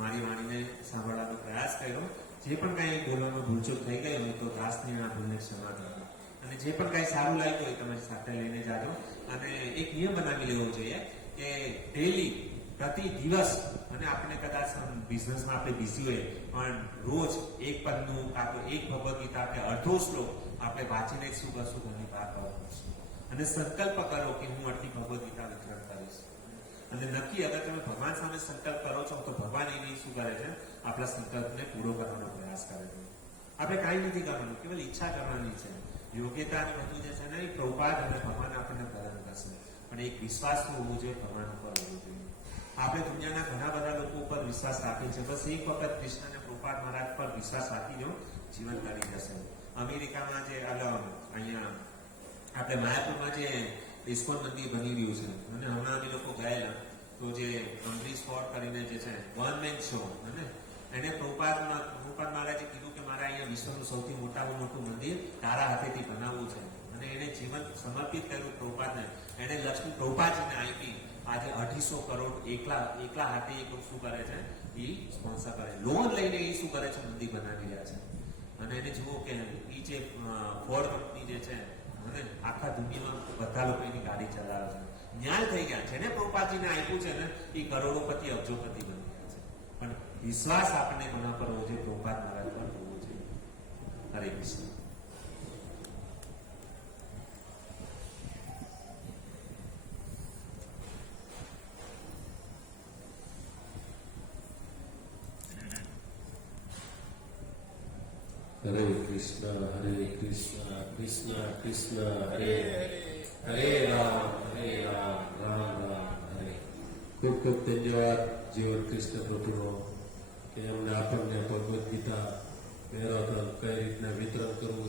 મારી વાણીને સાંભળવાનો પ્રયાસ કર્યો. જે પણ કાંઈ બોલવામાં ભૂલચૂક થઈ ગઈ હોય તો દાસની આ ભૂલને ક્ષમા કરો. અને જે પણ કાંઈ સારું લાગ્યું હોય તમારી સાથે લઈને જાજો. અને એક નિયમ બનાવી લેવો જોઈએ કે ડેલી પ્રતિ દિવસ, અને આપણે કદાચ બિઝનેસમાં આપણે બિઝી હોય પણ રોજ એક પદનું કાં તો એક ભગવદ ગીતા કે અડધો શ્લોક આપણે વાંચીને શું કરશું? ઘણી વાર કરશું. અને સંકલ્પ કરો કે હું આટલી ભગવદ ગીતા વિતરણ કરીશ. અને નક્કી અગર તમે ભગવાન સામે સંકલ્પ કરો છો તો ભગવાન એની શું કરે છે? આપણા સંકલ્પને પૂરો કરવાનો પ્રયાસ કરે છે. આપણે કાંઈ નથી કરવાનું, કેવલ ઈચ્છા કરવાની છે. યોગ્યતા અને બધું જે છે ને એ પ્રભુપાદ અને ભગવાન આપણને પ્રદાન કરશે, પણ એક વિશ્વાસ તો હોવું જોઈએ, ભગવાન ઉપર હોવું જોઈએ. આપણે દુનિયાના ઘણા બધા લોકો ઉપર વિશ્વાસ રાખીએ છીએ, બસ એક વખત કૃષ્ણ અને પ્રભુપાદ મહારાજ પર વિશ્વાસ રાખી દો, જીવન કરી જશે. અમેરિકામાં જે અહીંયા આપણે માયાપુરમાં જે ઇસ્કોન મંદિર બની રહ્યું છે, અને હમણાં અમે લોકો ગયેલા તો જે અમરીશ ફોર્ડ કરીને જે છે વન મેન શો, અને એને પ્રભુપાદ મહારાજે કીધું કે મારે અહીંયા વિશ્વનું સૌથી મોટામાં મોટું મંદિર તારા હાથેથી બનાવવું છે, અને એને જીવન સમર્પિત કર્યું પ્રભુપાદને. એને લક્ષ્મી પ્રભુપાદજીને આપી. આજે 250 કરોડ એકલા હાથે એ શું કરે છે, એ સ્પોન્સર કરે, લોન લઈને એ શું કરે છે, મંદિર બનાવી રહ્યા છે. અને એને જુઓ કે એ જે ફોર્ડ કંપની જે છે, અને આખા દુનિયામાં બધા લોકો એની ગાડી ચલાવે છે. ન્યાય થઈ ગયા છે ને, પ્રભુપાદજીને આપ્યું છે ને, એ કરોડોપતિ અબજોપતિ બની ગયા છે. પણ વિશ્વાસ આપણને કોના પર હોવો જોઈએ? પ્રભુપાદ મહારાજ પર હોવો જોઈએ. હરે કૃષ્ણ. હરે કૃષ્ણ કૃષ્ણ કૃષ્ણ હરે હરે રામ રામ રામ હરે. ખૂબ ખૂબ ધન્યવાદ જીવન કૃષ્ણ પ્રભુનો કે એમને આપણને ભગવદ્ ગીતા મેરાથોન કઈ રીતના વિતરણ કરવું